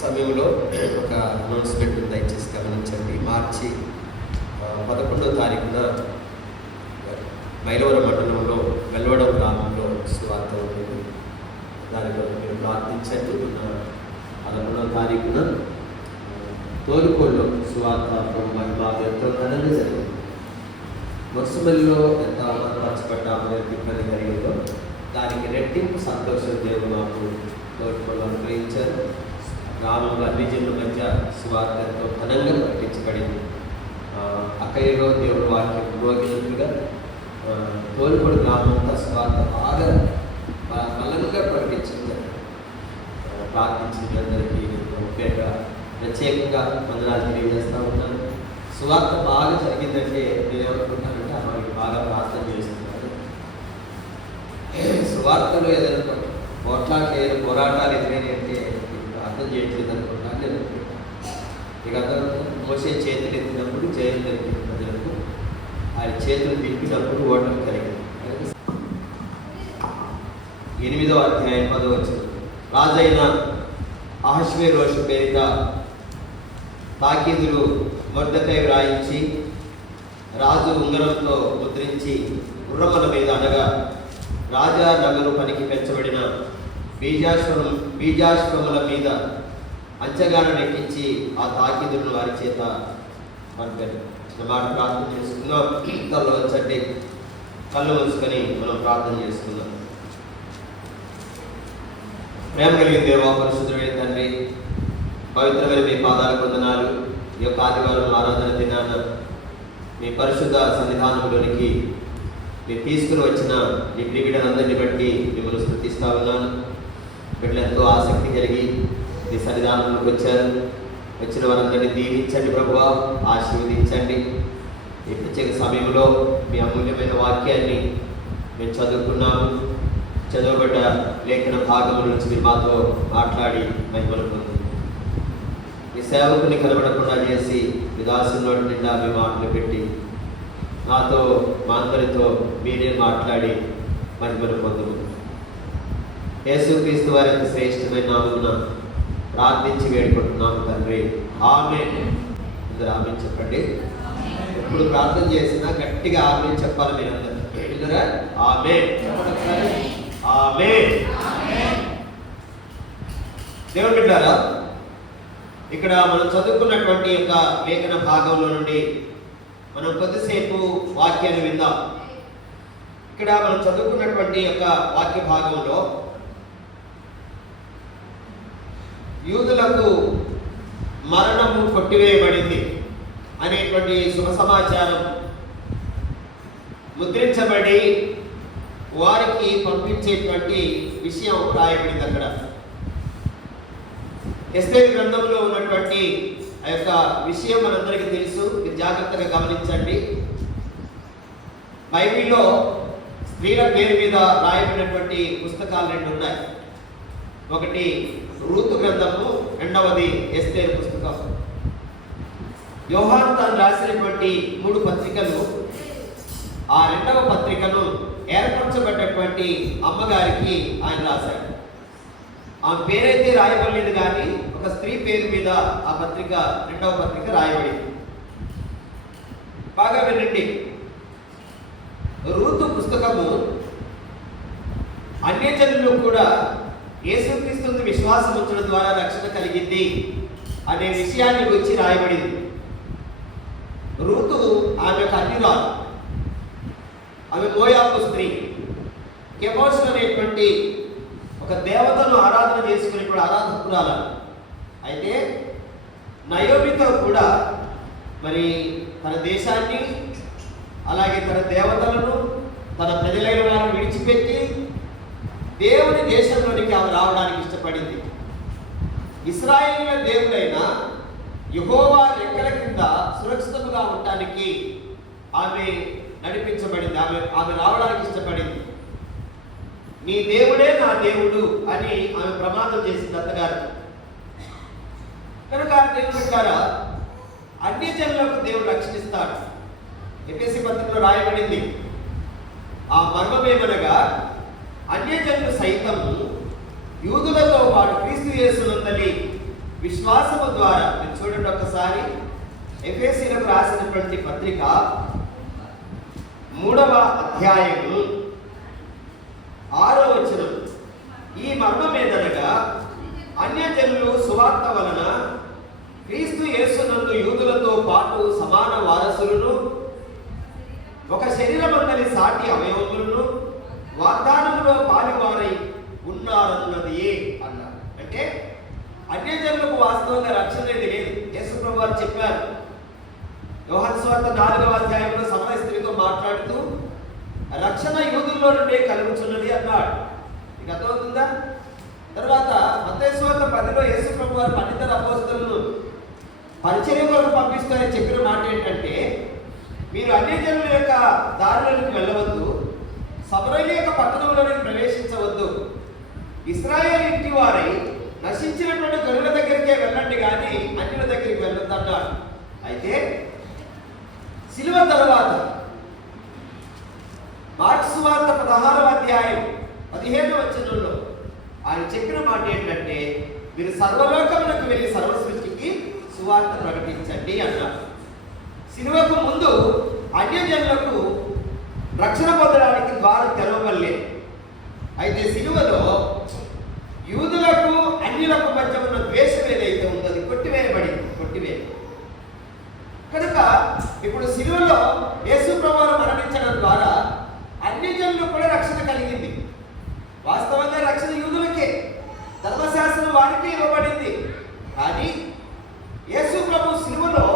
సమయంలో ఒక అనౌన్స్మెంట్ దయచేసి గమనించండి. మార్చి 11వ తారీఖున మైలవరం మండలంలో వెల్లవడం గ్రామంలో సువార్త ఉంటుంది. దాని కొరకు మీరు ప్రార్థించండి. 11వ తారీఖున తోలుకోళ్ళు సువార్త మాకు ఎంతో ఘనంగా జరిగింది. మొసమల్లో ఎంత ఆనందపరచబడ్డామో, ఎంత ఇబ్బంది కలిగిందో దానికి రెట్టింపు సంతోషం దేవుడు మాకు తోలుకోళ్ళు అనుగ్రహించారు. గ్రామంలో అన్ని జనుల మధ్య సువార్త ఎంతో ఘనంగా ప్రకటించబడింది. అక్కయ్యలో దేవుడు వాక్యం పురోగినట్టుగా తోలుకోడు గ్రామంలో సువార్త బాగా బలంగా ప్రకటించింది. ప్రార్థించిన అందరికీ ముఖ్యంగా ప్రత్యేకంగా వందనాలు తెలియజేస్తూ ఉన్నాను. సువార్త బాగా జరిగిందంటే నేను ఏమనుకుంటానంటే మనకి బాగా ప్రార్థన చేస్తున్నాను. సువార్తలో ఏదైనా పోరాటాలు ఎదురైనా అంటే అర్థం చేయట్లేదు అనుకుంటాను నేను అనుకుంటాను. ఇక అందరూ మోసే చేతులు ఎత్తినప్పుడు జయం జరిగింది ప్రజలకు, ఆయన చేతులు తిప్పినప్పుడు ఓటమి కలిగింది. 8వ అధ్యాయం 10వ వచనం. రాజైన అహష్వేరోషు పేరిట తాకీదులు మొర్దెకై వ్రాయించి రాజు ఉంగరంతో ముద్రించి గుర్రముల మీద అనగా రాజా నగరు పనికి పెంచబడిన బీజాశ్వముల మీద అంచగాను నెక్కించి ఆ తాకీదులను వారి చేత పంపారు. మాట ప్రార్థన చేసుకుందాం. కళ్ళు వచ్చండి, కళ్ళు మూసుకొని మనం ప్రార్థన చేసుకుందాం. ప్రేమ కలిగిన దేవా, పరిశుద్ధుడైన తండ్రి, పవిత్రమైన మీ పాదాలకు వందనాలు. ఈ యొక్క ఆదివారం ఆరాధన దినాన మీ పరిశుద్ధ సన్నిధానంలోనికి మీరు తీసుకుని వచ్చిన మీ ప్రియుడందరిని బట్టి మిమ్మల్ని స్తుతిస్తా ఉన్నాను. బిడ్డలు ఎంతో ఆసక్తి కలిగి మీ సన్నిధానంలోకి వచ్చారు. వచ్చిన వారందరినీ దీవించండి ప్రభువా, ఆశీర్వదించండి. ఈ ప్రత్యేక సమయంలో మీ అమూల్యమైన వాక్యాన్ని మేము చదువుకున్నాము. చదవబడ్డ లేఖన భాగముల నుంచి మీరు మాతో మాట్లాడి మహిమలు పొంది మీ సేవకుని కనబడకుండా చేసి మీ దాసుని నిండా మీ మాటలు పెట్టి నాతో మా అందరితో మీరే మాట్లాడి మహిమలు పొందుము. యేసుక్రీస్తు వారి శ్రేష్టమైన నామమున ప్రార్థించి వేడుకుంటున్నాము తండ్రి, ఆమేన్. అందరూ ఆమేన్ చెప్పండి. ఎప్పుడు ప్రార్థన చేసినా గట్టిగా ఆమేన్ చెప్పాలి. మీరు అందరూ ఆమేన్, ఆమేన్. దేవుని బిడ్డలారా, ఇక్కడ మనం చదువుకున్నటువంటి యొక్క లేఖన భాగంలో నుండి మనం కొద్దిసేపు వాక్యాన్ని విందాం. ఇక్కడ మనం చదువుకున్నటువంటి యొక్క వాక్య భాగంలో యూదులకు మరణము కొట్టివేయబడింది అనేటువంటి శుభ సమాచారం ముద్రించబడి వారికి పంపించేటువంటి విషయం రాయబడింది. అక్కడ ఎస్తేరు గ్రంథంలో ఉన్నటువంటి ఆ యొక్క విషయం మనందరికీ తెలుసు. మీరు జాగ్రత్తగా గమనించండి. బైబిల్లో స్త్రీల పేరు మీద రాయబడినటువంటి పుస్తకాలు 2 ఉన్నాయి. ఒకటి రూతు గ్రంథము, రెండవది ఎస్తేరు పుస్తకం. యోహాను తాను రాసినటువంటి 3 పత్రికలు, ఆ 2వ పత్రికను ఏర్పరచబడ్డటువంటి అమ్మగారికి ఆయన రాశాడు. ఆమె పేరైతే రాయబడలేదు, కానీ ఒక స్త్రీ పేరు మీద ఆ పత్రిక, 2వ పత్రిక రాయబడింది. బాగా వినండి. రూతు పుస్తకము అన్యజనులు కూడా యేసుక్రీస్తుని విశ్వాసం ఉంచడం ద్వారా రక్షణ కలిగింది అనే విషయాన్ని గురించి రాయబడింది. రూతు ఆమె ఒక అన్యురాలు. ఆమె మోయాబు స్త్రీ. కెమోష్ అనేటువంటి ఒక దేవతను ఆరాధన చేసుకునేటువంటి ఆరాధకురాలు. అయితే నయోమితో కూడా మరి తన దేశాన్ని, అలాగే తన దేవతలను, తన ప్రజలైన వారిని విడిచిపెట్టి దేవుని దేశంలోనికి ఆమె రావడానికి ఇష్టపడింది. ఇశ్రాయేలుల దేవుడైన యెహోవా రెక్కల కింద సురక్షితంగా ఉండటానికి ఆమె నడిపించబడింది. ఆమె రావడానికి ఇష్టపడింది. నీ దేవుడే నా దేవుడు అని ఆమె ప్రమాదం చేసింది అత్తగారు. కనుక దేవుడు పెట్టారా, అన్ని జనులకు దేవుడు రక్షణిస్తాడు. ఎఫెసీ పత్రికలో రాయబడింది. ఆ మర్మమేమనగా అన్యజనులు సైతము యూదులతో పాటు క్రీస్తు యేసునందలి విశ్వాసము ద్వారా. మీరు చూడండి ఒకసారి ఎఫెసీయులకు రాసినటువంటి పత్రిక 3వ అధ్యాయము 6వ వచనం. ఈ మర్మమేదనగా అన్యజనులు సువార్త వలన క్రీస్తు యేసునందు యూదులతో పాటు సమాన వారసులను, ఒక శరీరమందలి సాటి అవయవములను వాగ్దానములో పాలువారై ఉన్నారన్నది అన్నారు. అంటే అన్యజనులకు వాస్తవంగా రక్షణ అనేది లేదు. యేసు ప్రభువు వారు చెప్పారు, యోహాను సువార్త 4వ అధ్యాయంలో సమరయ స్త్రీతో మాట్లాడుతూ రక్షణ యూదుల్లో నుండే కలుగుతున్నది అన్నాడు. మీకు అర్థమవుతుందా? తర్వాత మత్తయి సువార్త 10లో యేసు ప్రభువు వారు 12 అపోస్తలులను పరిచర్య కొరకు పంపిస్తారని చెప్పిన మాట ఏంటంటే, మీరు అన్యజనుల యొక్క దారులకు వెళ్ళవద్దు, సమరయుల యొక్క పట్టణంలోనికి ప్రవేశించవద్దు, ఇశ్రాయేలు ఇంటి వారై నశించినటువంటి గొర్రెల దగ్గరికే వెళ్ళండి కానీ అన్యుల దగ్గరికి వెళ్ళొద్దు అన్నాడు. అయితే సిలువ తర్వాత మార్క్స్ సువార్త 16వ అధ్యాయం 15వ వచనంలో ఆయన చెప్పిన మాట ఏంటంటే, మీరు సర్వలోకములకు వెళ్ళి సర్వ సృష్టికి సువార్త ప్రకటించండి అన్నారు. సిలువకు ముందు అన్యజనులకు రక్షణ పొందడానికి ద్వారం తెరవబడలేదు. అయితే సిలువలో యూదులకు అన్యులకు మధ్య ఉన్న ద్వేషం ఏదైతే ఉందో అది కొట్టివేయబడింది. కనుక ఇప్పుడు సిలువలో యేసు ప్రభువు మరణించడం ద్వారా అన్యజనులు కూడా రక్షణ కలిగింది. వాస్తవంగా రక్షణ యూదులకే, ధర్మశాస్త్రం వారికి ఇవ్వబడింది. కానీ యేసు ప్రభు సిలువలో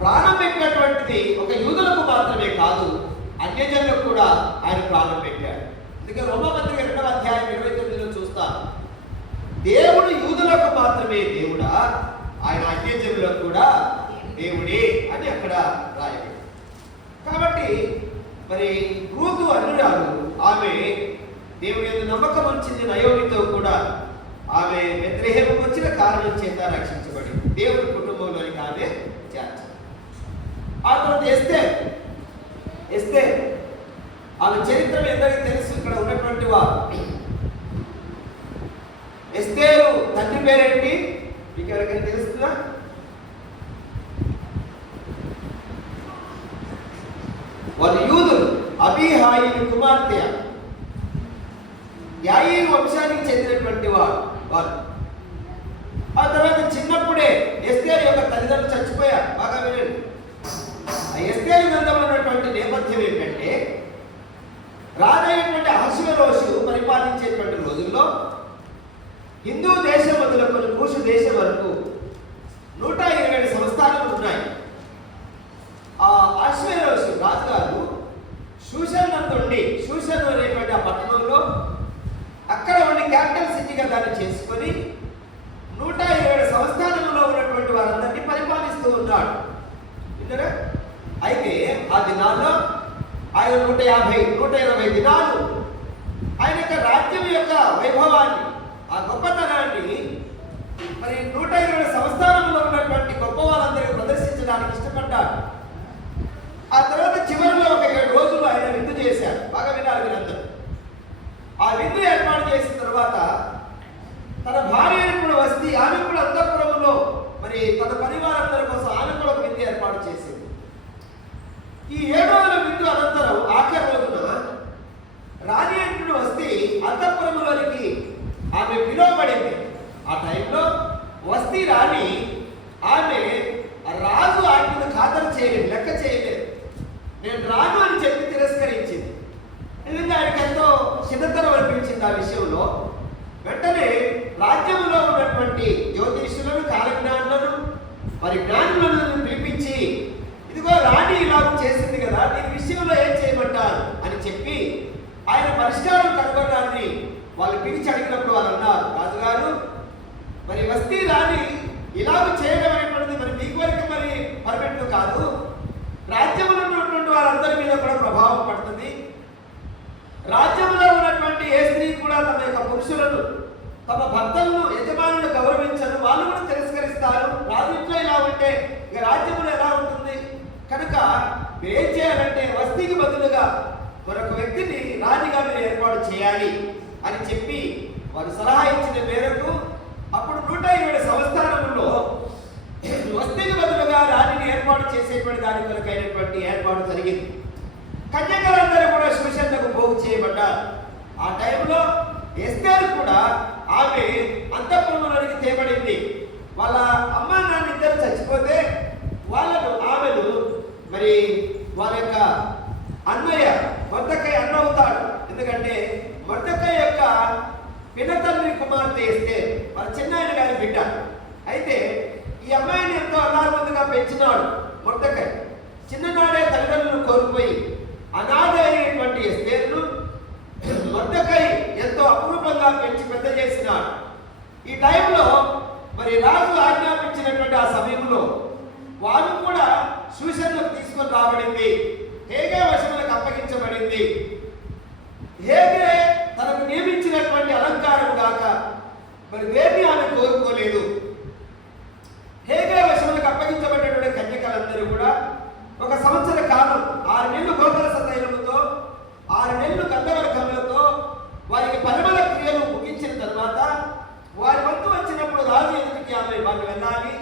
ప్రాణం పెట్టినటువంటిది ఒక యూదులకు మాత్రమే కాదు, అన్యజనులకు కూడా ఆయన ప్రాణం పెట్టాడు. అందుకే రోమాపత్రిక 2వ అధ్యాయం 29లో చూస్తాం, దేవుడు యూదులకు మాత్రమే దేవుడా, ఆయన అన్యజనులకు కూడా దేవుడే అని అక్కడ రాయబడింది. కాబట్టి మరి రూతు అన్యురాలు, ఆమె దేవుని యొక్క నమ్మకం ఉంచింది. నయోమితో కూడా ఆమె బెత్లెహేముకు వచ్చిన కారణం చేత రక్షించబడింది. దేవుడి కుటుంబంలోనికి ఆమె చేర్చారు. ఆ తర్వాత ఎస్తేర్ ఆమె చరిత్ర ఎందరికీ తెలుసు. ఇక్కడ ఉన్నటువంటి వారు ఎస్తేరు తండ్రి పేరేంటి మీకు ఎవరికైనా తెలుస్తుందా? వాళ్ళు యూదులు. అబీహాయిలు కుమార్తె, యాయీరు వంశానికి చెందినటువంటి వాళ్ళు. ఆ తర్వాత చిన్నప్పుడే ఎస్తేరు యొక్క తల్లిదండ్రులు చచ్చిపోయారు. బాగా వినండి. ఆ ఎస్తేరు గ్రంథంలో ఉన్నటువంటి నేపథ్యం ఏంటంటే, రాజైనటువంటి అహష్వేరోషు పరిపాలించేటువంటి రోజుల్లో హిందూ దేశం మొదలుకొని కూషు దేశం వరకు 127 సంస్థానాలు ఉన్నాయి. ఆ అహష్వేరోషు రాజుగారు షూషన్ నందుండి, షూషన్ అనేటువంటి ఆ పట్టణంలో అక్కడ ఉండి క్యాపిటల్ సిటీగా దాన్ని చేసుకొని 127 సంస్థానంలో ఉన్నటువంటి వారందరినీ పరిపాలిస్తూ ఉన్నాడు. విన్నారా? అయితే ఆ దినాల్లో ఆయన 120 దినాలు ఆయన యొక్క రాజ్యం యొక్క వైభవాన్ని, ఆ గొప్పతనాన్ని మరి 120 సంస్థానంలో ఉన్నటువంటి గొప్ప వాళ్ళందరికీ ప్రదర్శించడానికి ఇష్టపడ్డాడు. ఆ తర్వాత చివరిలో ఒక 7 రోజులు ఆయన విందు చేశారు. బాగా వినాలి మీరందరూ. ఆ విందు ఏర్పాటు చేసిన తర్వాత తన భార్య కూడా వస్తే ఆమె కూడా అంతఃపురంలో మరి తన పరివారందరి కోసం ఆమె కూడా ఒక విందు ఏర్పాటు చేసింది. ఈ 7 రోజుల విందు అనంతరం ఆఖరి రోజున రాణి అంటుడు వస్తే అంతఃపురంలోనికి ఆమె పిలువబడింది. ఆ టైంలో వస్తీ రాణి ఆమె రాజు ఆజ్ఞను ఖాతరు చేయలేదు, లెక్క చేయలేదు. నేను రాను అని చెప్పి తిరస్కరించింది. ఎందుకంటే ఆయనకి ఎంతో చిన్నతనం అనిపించింది ఆ విషయంలో. వెంటనే రాజ్యంలో ఉన్నటువంటి జ్యోతిష్యులను, కాలజ్ఞానులను, మరి జ్ఞానులను పిలిపించి, ఇదిగో రాణి ఇలా చేసింది కదా, దీని విషయంలో ఏం చేయమంటారు అని చెప్పి ఆయన పరిష్కారం కనుగొనడాన్ని వాళ్ళు పిలిచి అడిగినప్పుడు వాళ్ళు అన్నారు, రాజుగారు మరి వస్తీ రాణి ఇలాగ చేయడం అనేటువంటిది మరి మీకు వరకు మరి పర్ఫెక్ట్ కాదు, రాజ్యంలో ఉన్నటువంటి వారందరి మీద కూడా ప్రభావం పడుతుంది. రాజ్యంలో ఉన్నటువంటి ఏ స్త్రీ కూడా తమ యొక్క పురుషులను, తమ భర్తలను, యజమానులను గౌరవించరు, వాళ్ళు కూడా తిరస్కరిస్తారు. రాజుట్లో ఇలా ఉంటే ఇక రాజ్యంలో ఎలా ఉంటుంది? కనుక మీరు ఏం చేయాలంటే వస్తీకి బదులుగా మరొక వ్యక్తిని రాణిగా మీరు ఏర్పాటు చేయాలి అని చెప్పి వారు సలహా ఇచ్చిన మేరకు అప్పుడు 120 సంవత్సరాల చేయటమైనటువంటి ఏర్పాటు జరిగింది. కన్యకలందరూ కూడా శూషణకు పోగు చేయబడ్డారు. ఆ టైంలో ఎస్తేరు కూడా ఆమె అంతఃపురంలోనికి తేబడింది. వాళ్ళ అమ్మా నాన్న ఇద్దరు చచ్చిపోతే ఆమెను మరి వాళ్ళ యొక్క అన్నయ్య మొర్దెకై అన్న అవుతాడు. ఎందుకంటే మొర్దెకై యొక్క పినతండ్రి కుమార్తె ఎస్తేరు వాళ్ళ చిన్నాయన గారి బిడ్డ. అయితే ఈ అమ్మాయిని ఎంతో అనాథంగా పెంచినాడు మొర్దెకై. చిన్ననాడే తల్లిదండ్రులను కోల్పోయి అనాథ అయినటువంటి ఎస్తేరును మొర్దెకై ఎంతో అపురూపంగా పెంచి పెద్ద చేసినాడు. ఈ టైంలో మరి రాజు ఆజ్ఞాపించినటువంటి ఆ సమయంలో వారు కూడా శూషణకు తీసుకొని రాబడింది. హేగే వశములకు అప్పగించబడింది. హేగే తనకు నియమించినటువంటి అలంకారం గాక మరి వేరే ఆమె కోరుకోలేదు. హేగే వశములకు అప్పగించబడినటువంటి కన్యకలందరూ కూడా 1 సంవత్సర కాలం 6 నెలలు గోధుమ తైలముతో 6 నెలలు గంధవర్గములతో వారికి పరిమళ క్రియలు ముగించిన తర్వాత వారి వంతు వచ్చినప్పుడు రాజు ఎదుటికి వాళ్ళు వెళ్ళాలి.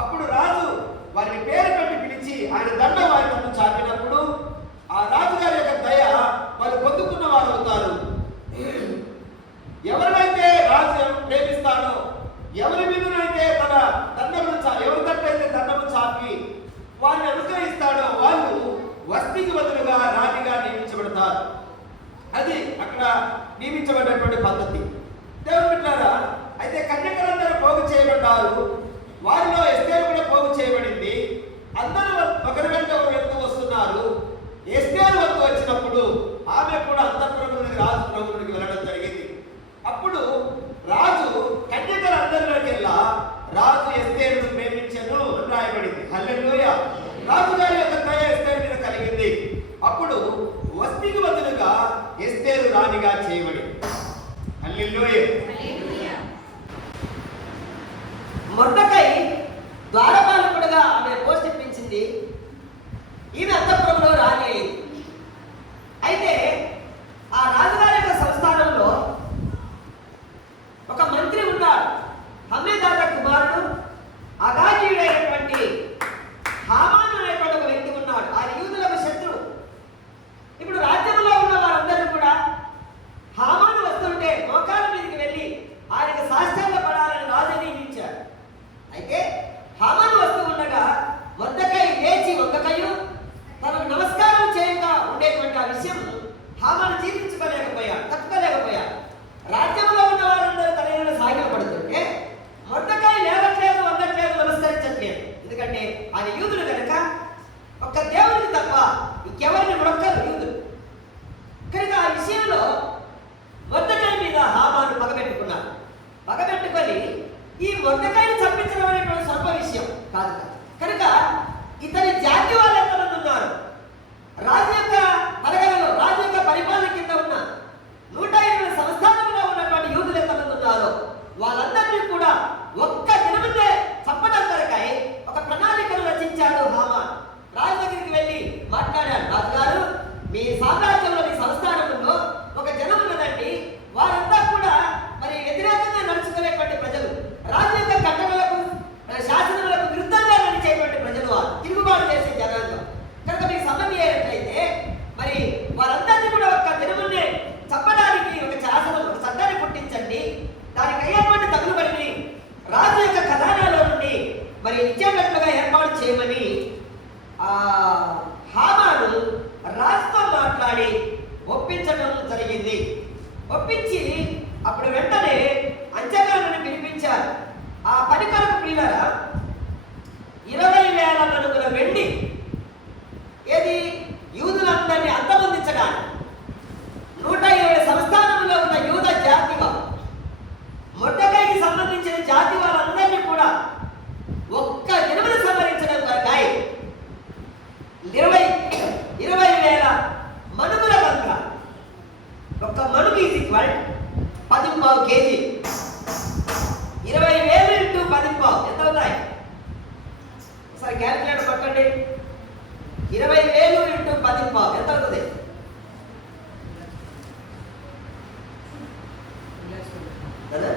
అప్పుడు రాజు వారిని పేరు పెట్టి పిలిచి ఆయన దండ వారి తను చాపినప్పుడు ఆ రాజుగారి యొక్క దయ వారు పొందుకున్న వారు అవుతారు. ఎవరినైతే రాజు ప్రేమిస్తాడో, ఎవరి మీదనైతే తన ఎవరి తట్టయితే దండము చాపి వారిని అనుగ్రహిస్తాడో వాళ్ళు వస్తికి బదులుగా రాణిగా నియమించబడతారు. అది అక్కడ నియమించబడినటువంటి పద్ధతి. దేవుని బిడ్డలారా, అయితే కన్యకలందరూ పోగు చేయబడ్డారు. వారిలో ఎస్తేరు కూడా పోగు చేయబడింది. అందరూ ఒకరి వెంట వెళ్తూ వస్తున్నారు. ఎస్తేరు వద్ద వచ్చినప్పుడు ఆమె కూడా అంతఃపురంలోనికి రాజు ప్రభువునికి వెళ్ళడం జరిగింది. అప్పుడు రాజు కన్యకలందరిలోకెల్లా రాజు ఎస్తేరును ప్రేమించెను అని రాయబడింది. హల్లెలూయా. రాజుగారి యొక్క దయ ఎస్తేరు మీద కలిగింది. అప్పుడు వస్తికి బదులుగా ఎస్తేరు రాణిగా చేయబడింది. హల్లెలూయా. మొర్దెకై ద్వారపాలకుడుగా ఆమె పోస్ట్ ఇప్పించింది. ఈమె అంతఃపురంలో రాణి అయింది. అయితే ఆ రాజుగారి యొక్క సంస్థానంలో ఒక మంత్రి ఉన్నాడు. హమ్మేదాత కుమారుడు అగాజీయుడైనటువంటి హామాను అనేటువంటి ఒక వ్యక్తి ఉన్నాడు. ఆయన యూదులకు శత్రువు. ఇప్పుడు రాజ్యంలో ఉన్న వారందరూ కూడా హామాను వస్తుంటే మోకాల మీదకి వెళ్ళి ఆయనకు సాష్టాంగపడాలని రాజు నియమించాడు. అయితే హామాను వస్తూ ఉండగా మొర్దెకై లేచి ఒక్కకయ్యు తనకు నమస్కారం చేయగా ఉండేటువంటి ఆ విషయం హామాను జీర్ణించుకోలేకపోయాడు, తట్టుకోలేకపోయాడు. రాజ్యంలో ఉన్న వారందరూ తన సాగిలపడుతుంటే మొర్దెకై లేవట్లేదు, వందట్లేదు, నమస్కరించట్లేదు. ఎందుకంటే ఆయన యూదులు కనుక ఒక్క దేవుడికి తప్ప ఇంకెవరిని మొక్కరు యూదులు కనుక. ఆ విషయంలో మొర్దెకై మీద హామాను పగబెట్టుకున్నాడు. పగబెట్టుకొని ఈ మొర్దెకైని చంపించడం అనేటువంటి స్వల్ప విషయం కాదు కనుక ఇతని జాతి వాళ్ళు ఎంతమంది ఉన్నారు, రాజు యొక్క పలకలలో రాజు యొక్క పరిపాలన కింద ఉన్న 120 సంస్థానంలో ఉన్నటువంటి యూదులు ఎంతమంది ఉన్నారో వాళ్ళందరినీ కూడా ఒక్క దినముందే చంపడం కొరకై ఒక ప్రణాళికను రచించాడు హామాన్. రాజు దగ్గరికి వెళ్ళి మాట్లాడాడు. రాజుగారు, మీ సామ్రాజ్యంలో మీ సంస్థానంలో ఒక జనం ఉన్నదండి. వారంతా కూడా మరి వ్యతిరేకంగా నడుచుకునేటువంటి ప్రజలు, రాజు యొక్క కట్టడలకు శాసనములకు విరుద్ధంగా నడిచేటువంటి ప్రజలు, వారు తిరుగుబాటు చేసే జనాంగం కనుక మీకు సంబంధం అయినట్లయితే మరి వారందరినీ కూడా ఒక్క దినమునే చంపడానికి ఒక శాసనం, ఒక చట్టాన్ని పుట్టించండి. దానికి అయ్యేటువంటి తగులుబడిని రాజు యొక్క ఖజానాలో నుండి మరి ఇచ్చేటట్లుగా ఏర్పాటు చేయమని హామాను రాజుతో మాట్లాడి ఒప్పించడం జరిగింది. ఒప్పించి అప్పుడు వెంటనే అంచగాలను పిలిపించారు. ఆ పని కొరకు ప్రియులారా 20,000 మణుగుల వెండి, ఏది యూదులందరినీ అంతమొందించడానికి 120 సంస్థానంలో ఉన్న యూద జాతి వారు, మొర్దెకైకి సంబంధించిన జాతి వాళ్ళందరినీ కూడా ఒక్క దినమును సంహరించడం కొరకై 20,000 మణుగుల బంగారం. ఒక్క మణుగు ఈజ్ ఈక్వల్ 10 కేజీ. 20,000 ఇంటూ 10 ఎంత అవుతాయి? ఒకసారి క్యాల్కులేటర్ పట్టండి. 20,000 ఇంటూ 10 ఎంత అవుతుంది? కదా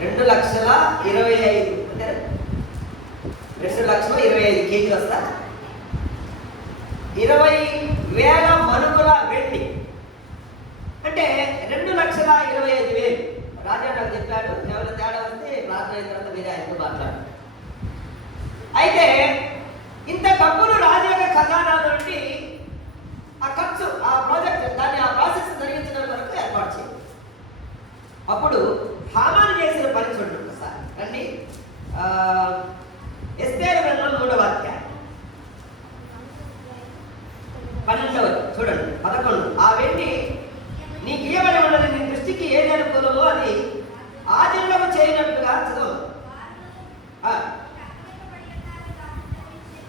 2,25,000 అంతేనా? 2,25,000 కేజీలు వస్తా, 20,000 మనుగుల వెండి అంటే 2,25,000. రాజా నాకు చెప్పాడు, ఎవరైనా తేడా వస్తే ప్రార్థన అయిన తర్వాత మీరే ఆయనతో మాట్లాడు. అయితే ఇంత డబ్బులు రాజు యొక్క ఖజానా నుండి ఆ ఖర్చు, ఆ ప్రాజెక్ట్, దాన్ని ఆ ప్రాసెస్ జరిగించడం వరకు ఏర్పాటు చేయాలి. అప్పుడు హామాను చేసిన పని చూడండి సార్ రండి. ఎస్తేరు గ్రంథం 3వ అధ్యాయం 12వ చూడండి 11. ఆ వెండి నీకు ఇయ్యబడి ఉన్నది నీ దృష్టికి ఏది అనుకూలమో అది ఆచరణము చేయనట్టుగా చదువు.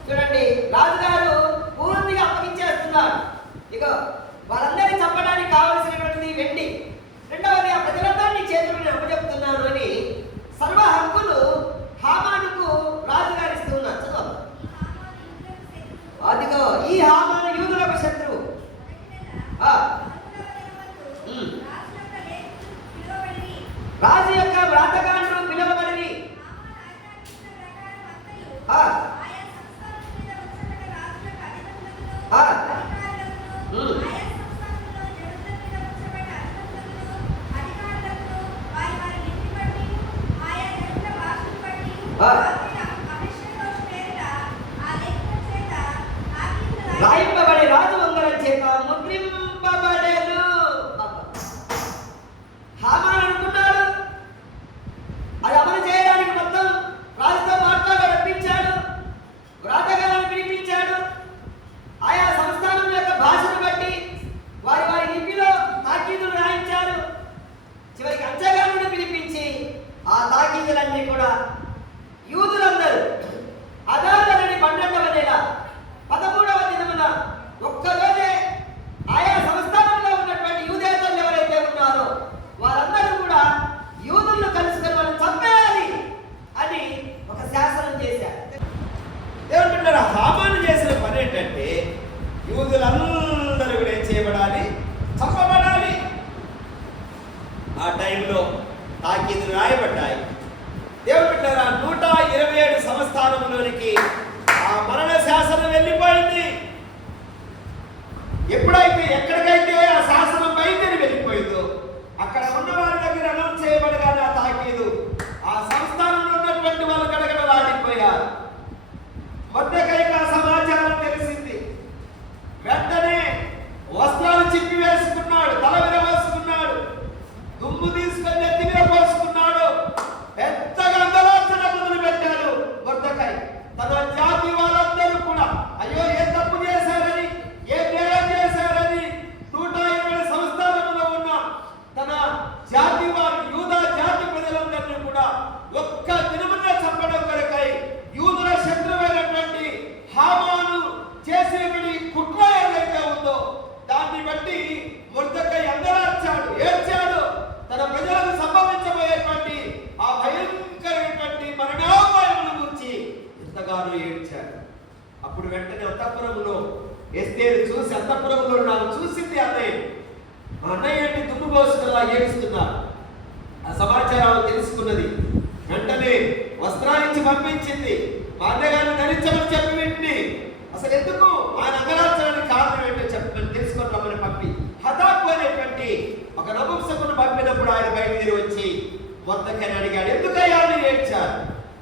చూడండి, రాజుగారు పూర్తిగా అప్పగించేస్తున్నారు. ఇక వాళ్ళందరినీ చంపడానికి కావలసినటువంటిది వెండి. రెండవది, ఆ ప్రజలందరినీ చేతులను అప్పచెప్తున్నాను అని సర్వ హక్కులు హామానుకు రాజుగారు ఇస్తున్నారు. చదువు. అదిగో ఈ హామాను యూదులకు శత్రువు. రాజు యొక్క వ్రాతగాండ్రు పిలువబడి రాయింపబడి రాజు వందరం చేత ముద్రింపబడేను. హామాను అనుకున్నాడు అది అమలు చేయడానికి మొత్తం రాజుతో మాట్లాడి రప్పించాడు, వ్రాతగాలను పిలిపించాడు. ఆయా సంస్థానం యొక్క భాషను బట్టి వారి వారి లిపిలో తాకీదులు రాయించారు. చివరికి అంచగాలను పిలిపించి ఆ తాకీదులన్నీ కూడా యూదులందరూ అదాలని 12వ నెల 13వ దినమున ఒక్కరోజే ఆయా సంస్థానంలో ఉన్నటువంటి యూదేతరులు ఎవరైతే ఉన్నారో వారందరూ కూడా యూదులను కలుసుకొని వాళ్ళు చంపేయాలి అని ఒక శాసనం చేశారు. ఏమంటున్నారు? హామాను చేసిన పని ఏంటంటే యూదులందరూ కూడా ఏం చేయబడాలి? చంపబడాలి. ఆ టైంలో తాకీదులు రాయబడ్డాయి. ఏమంటున్నారా? 127 సంస్థానంలోనికి ఆ మరణ శాసనం వెళ్ళిపోయింది. ఎప్పుడైతే ఎక్కడికైతే ఆ శాసనం బయలుదేరి వెళ్ళిపోయిందో అక్కడ ఉన్న వారి దగ్గర అనౌన్స్ చేయబడగానే ఆ తాకీదు ఆ సంస్థానంలో ఉన్నటువంటి వాళ్ళు గడగడలాడిపోయారు. మొర్దెకైకి ఆ సమాచారం తెలిసింది. వెంటనే వస్త్రాలు చిప్పి వేసుకున్నాడు, తల విరవేసుకున్నాడు, దుమ్ము తీసుకొని నెత్తి మీద పోసుకున్నాడు. పెద్దగా అందలార్చన మొదలు పెట్టాడు మొర్దెకై. తన జాతి వాళ్ళందరూ కూడా అయ్యో ఏ తప్పు చేశారని, ఏ నేరం చేశారని 120 సంస్థానంలో ఉన్న తన జాతి వారు, యూదా జాతి ప్రజలందరినీ కూడా ఒక్క దినమునే చంపడం కొరకై యూదుల శత్రువైనటువంటి హామాను చేసేటువంటి కుట్ర ఏదైతే ఉందో దాన్ని బట్టి మొర్దెకై అందలార్చాడు, ఏడ్చాడు. తన ప్రజలకు సంభవించబోయేటువంటి ఆ భయంకరమైనటువంటి మరణోపాయమును గురించి ఎంతగానో ఏడ్చాడు. అప్పుడు వెంటనే అంతఃపురంలో ఎస్తేరు చూసి, అంతఃపురంలో నాకు చూసింది అన్నయ్య, మా అన్నయ్య ఏంటి దుమ్ము పోసుకులా ఏడుస్తున్నారు. ఆ సమాచారం తెలుసుకున్నది. వెంటనే వస్త్రాలిచ్చి పంపించింది. మా అన్నగారిని ధరించమని చెప్పి వెంటనే అసలు ఎందుకు ఆయన అంగరాల్చడానికి కారణం ఏంటో చెప్పని తెలుసుకొని రమ్మని పంపి హతాకు అనేటువంటి ఒక నపుంసకుని పంపినప్పుడు ఆయన బయలుదేరి వచ్చి మొర్దెకైని అడిగాడు, ఎందుకయ్యా మీరు ఏడ్చారు?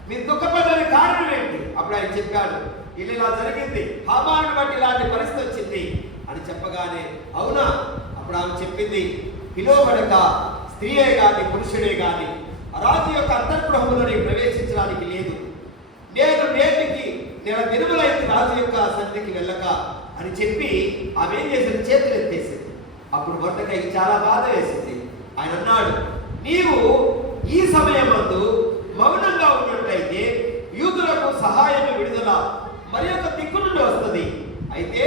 మీరు దుఃఖపడడానికి కారణం ఏంటి? అప్పుడు ఆయన చెప్పాడు, ఇలా జరిగింది, హామాను బట్టి ఇలాంటి పరిస్థితి వచ్చింది అని చెప్పగానే అవునా? అప్పుడు ఆమె చెప్పింది, పిలువబడక స్త్రీయే గాని పురుషుడే గాని రాజు యొక్క అంతఃపురములోని ప్రవేశించడానికి లేదు. నేను నేటికి నెల దినములైంది రాజు యొక్క సన్నిధికి వెళ్ళక అని చెప్పి ఆమె ఏం చేసింది? చేతులు ఎత్తేసింది. అప్పుడు మొర్దెకైకి చాలా బాధ వేసింది. ఆయన అన్నాడు, నీవు ఈ సమయమందు మౌనంగా ఉన్నట్లయితే యూదులకు సహాయం విడుదల మరి యొక్క దిక్కు నుండి వస్తుంది. అయితే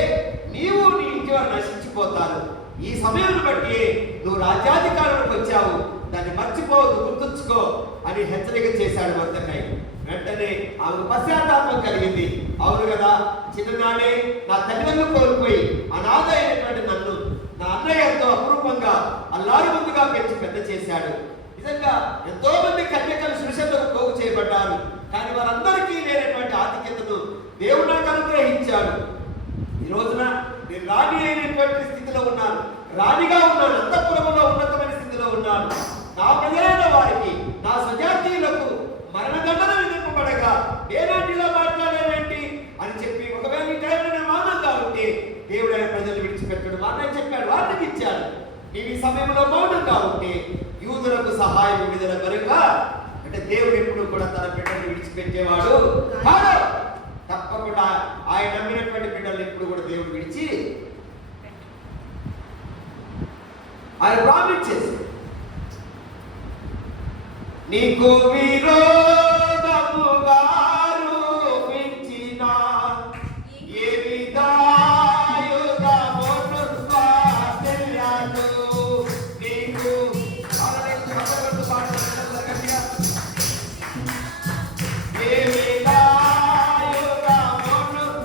నీవు నీ ఇంటి వారు నశించిపోతారు. ఈ సమయం బట్టి నువ్వు రాజ్యాధికారులకు వచ్చావు, దాన్ని మర్చిపోవద్దు, గుర్తుంచుకో అని హెచ్చరిక చేశాడు మొర్దెకై. వెంటనే ఆమెకు పశ్చాత్తాపం కలిగింది. అవును కదా, చిన్ననాడే నా తల్లిదండ్రులు కోల్పోయి అనాథ అయినటువంటి నన్ను నా అన్నయ్య ఎంతో అపురూపంగా అల్లారి ముందుగా పెంచి పెద్ద చేశాడు. నిజంగా ఎంతో మంది కన్యకలు శిశువులకు పోగు చేయబడ్డారు. కానీ వారందరికీ లేనటువంటి దేవుడు నాకు అనుగ్రహించాడు. ఈ రోజున నేను రాణి అయినటువంటి స్థితిలో ఉన్నాను, రాణిగా ఉన్నాను, అంతఃపురములో ఉన్నతమైన స్థితిలో ఉన్నాను. నా ప్రజలైన వారికి, నా స్వజాతీయులకు మరణదండన విధింపబడగా నేనేంటి ఇలా మాట్లాడేవేంటి అని చెప్పి ఒకవేళ ఈ టైంలో నేను మౌనంగా ఉంటే దేవుడు ఆయన ప్రజలు విడిచిపెట్టాడు. మా అన్నయ్య చెప్పాడు, వార్నింగ్ ఇచ్చాడు, నీవు ఈ సమయంలో మౌనంగా ఉంటే యూదులకు సహాయం విడుదల కనుక. అంటే దేవుడు ఎప్పుడు కూడా తన బిడ్డలు విడిచిపెట్టేవాడు కాదు. తప్పకుండా ఆయన నమ్మినటువంటి బిడ్డలు ఎప్పుడు కూడా దేవుడు విడిచి ఆయన ప్రామిస్ చేసి నీకు విరోధముగా రూపించిన ఏ విధాయుధమును స్వార్థించదు. నీకు ఏ విధాయుధమును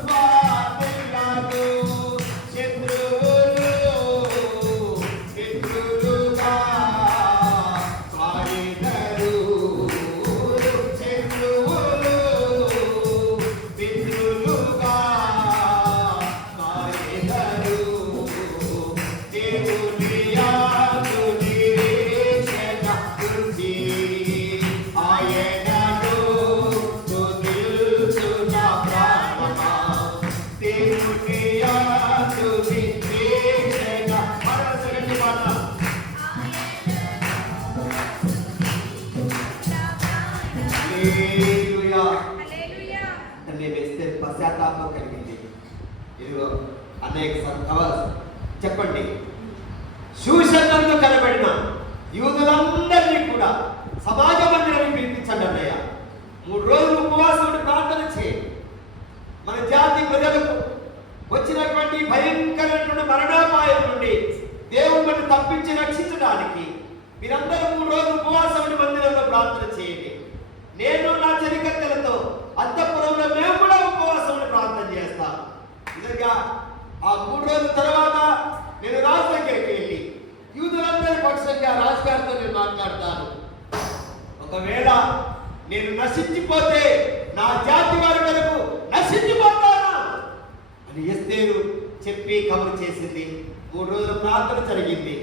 స్వార్థించదు. శత్రువులుగా మారినరు. శత్రువులుగా మారినరు. దేవుని యందు నిరీక్షణ ఉంచి ఆయనను స్తుతించుట ప్రాణమా. దేవుని యందు నిరీక్షణ మరొకటి మాట హల్లెలూయా. అంటే వేస్తే పశ్చాత్తాపం కలిగింది. ఇదిగో అనేక కావాలి చెప్పండి. శూషన్నందు కనబడిన యూదులందరినీ కూడా సమాజ మందిరాన్ని పిలిపించండి అన్నయ్య. 3 రోజులు ఉపవాసం ఉండి ప్రార్థన చేయండి. మన జాతి ప్రజలకు వచ్చినటువంటి భయంకరమైన మరణాపాయం నుండి దేవుడు మనం తప్పించి రక్షించడానికి మీరందరూ 3 రోజులు ఉపవాసం ఉండి మందిరంలో ప్రార్థన చేయండి. నేను నా చెలికత్తెలతో అంతఃపురంలో మేము కూడా ఉపవాసం ఉండి ప్రార్థన చేస్తాం. నిజంగా ఆ 3 రోజుల తర్వాత నేను రాజు దగ్గరికి వెళ్ళి యూదులందరి పక్షంగా రాజుగారితో నేను మాట్లాడతాను. ఒకవేళ నేను నశించిపోతే నా జాతి వారి వరకు నశించిపోతాను అని ఎస్తేరు చెప్పి కబురు చేసింది. 3 రోజుల ప్రార్థన జరిగింది.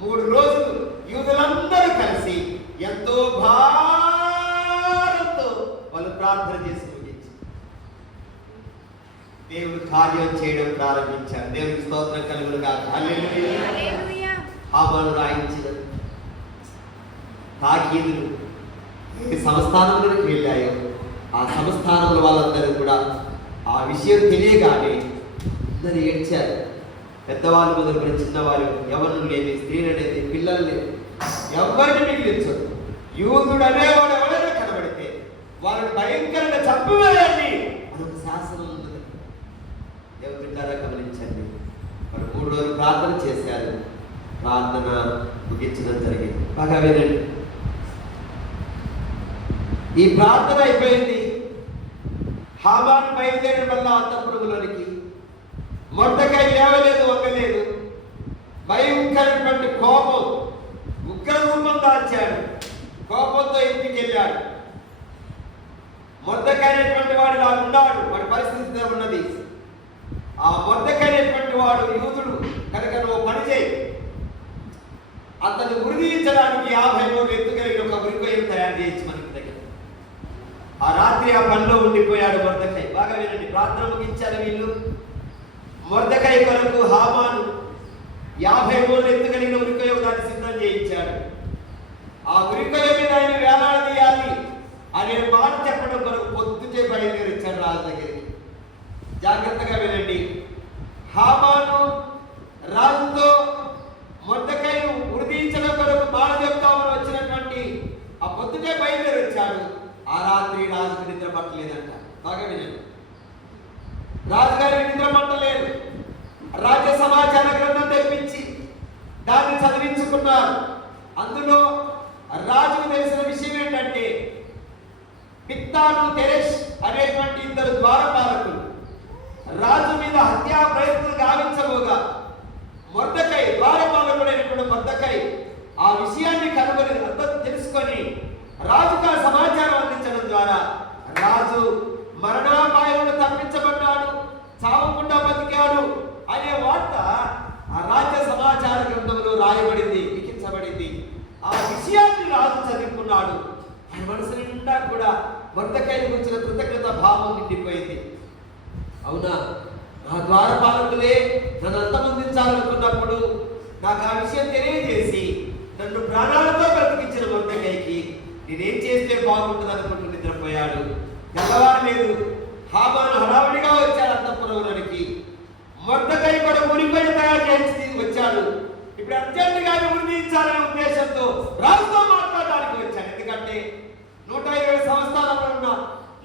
3 రోజులు యూదులందరూ కలిసి ఎంతో భారంతో వాళ్ళు ప్రార్థన చేసి ముగించి దేవుడు కార్యం చేయడం ప్రారంభించారు. దేవుడికి స్తోత్రం కలుగును గాక. హల్లెలూయా. హామాను రాయించిన తాకీదులు ఏ సంస్థానంలోకి వెళ్ళాయో ఆ సంస్థానంలో వాళ్ళందరూ కూడా ఆ విషయం తెలియగానే అందరూ ఏడ్చారు. పెద్దవాళ్ళు మొదలుకొని చిన్నవారు, ఎవరు లేని, స్త్రీలు లేని, పిల్లలు లేని, ఎవరిని మిగిలించదు. యూదుడు అనేవాడు ఎవరైనా కనబడితే వాళ్ళని భయంకరంగా చంపివేయండి అని ఒక శాసనం ఉంది. దేవుడి ద్వారా గమనించండి. వాళ్ళు 3 రోజులు ప్రార్థన చేశారు. ప్రార్థన ముగించడం జరిగింది. బాగా వినండి. ఈ ప్రార్థన అయిపోయింది. హామాను బయలుదేరడం వల్ల అంతఃపురంలోనికి మొర్దెకై లేవలేదు, వంగలేదు. భయంకరమైనటువంటి కోపం, ఉగ్ర రూపం దాల్చాడు. కోపంతో ఇంటికి వెళ్ళాడు. మొర్దెకై అనేటువంటి వాడు ఇలా ఉన్నాడు, వాడి పరిస్థితి ఉన్నది. ఆ మొర్దెకై అనేటువంటి వాడు యూదుడు కనుక నువ్వు పని చేయి, అతను ఉరిదీయించడానికి 50 మూరలు ఎత్తుకెళ్ళి ఒక ఉరికొయ్యం తయారు చేయొచ్చు మనకి దగ్గర. ఆ రాత్రి ఆ పనిలో ఉండిపోయాడు మొర్దెకై. బాగా వినండి. ప్రార్థన ముగించారు వీళ్ళు. మొర్దెకై కొరకు హామాను 50 మూరలు ఎత్తుకెళ్ళిన ఉరికొయ్యం దాన్ని సిద్ధం చేయించాడు. ఆ ఉరికొయ్య మీద ఆయన వేలాడదీయాలి అనే మాట చెప్పడం కొరకు పొద్దుటే బయలుదేరించాడు రాజు దగ్గరికి. జాగ్రత్తగా వినండి. హామాను రాజుతో మొర్దెకైను ఉరిదీయించడం కొరకు మాట చెప్తామని వచ్చినటువంటి ఆ పొద్దుటే బయలుదేరి వచ్చాడు. ఆ రాత్రి రాజుకు నిద్ర పట్టలేదంట. బాగా వినండి. రాజుగారికి నిద్ర పట్టలేదు. రాజ్య సమాచార గ్రంథం తెప్పించి దాన్ని చదివించుకున్నారు. అందులో రాజుకు తెలిసిన విషయం ఏంటంటే బిక్తాను, తెరెష్ అనేటువంటి 2 ద్వారపాలకులు రాజు మీద హత్యా ప్రయత్నం గావించబోగా మొర్దెకై, ద్వారపాలకుడైనటువంటి మొర్దెకై ఆ విషయాన్ని కనుగొని అర్థం తెలుసుకొని రాజుకు ఆ సమాచారం అందించడం ద్వారా రాజు మరణాపాయంలో తప్పించబడి రాయబడింది, లిఖించబడింది. ఆ విషయాన్ని రాజు చదువుకున్నాడు. ఆయన మనసు నిండా కూడా మొర్దెకైని గురించిన కృతజ్ఞత భావం నిండిపోయింది. అవునా, నా ద్వారపాలకులే నన్ను అంతమొందించాలనుకున్నప్పుడు నాకు ఆ విషయం తెలియజేసి నన్ను ప్రాణాలతో బ్రతికించిన మొర్దెకైకి నేనేం చేస్తే బాగుంటుంది అనుకుంటూ నిద్రపోయాడు. తెల్లవారు లేదు, హామాను హడావుడిగా వచ్చాడు అంతఃపురంలోనికి. మొర్దెకై కూడా ఉరిపై తయారు చేసి వచ్చాడు. ఇప్పుడు అర్జెంటుగా ఉరిదించాలనే ఉద్దేశంతో రాజుతో మాట్లాడడానికి వచ్చాడు. ఎందుకంటే 120 సంవత్సరాలలో ఉన్న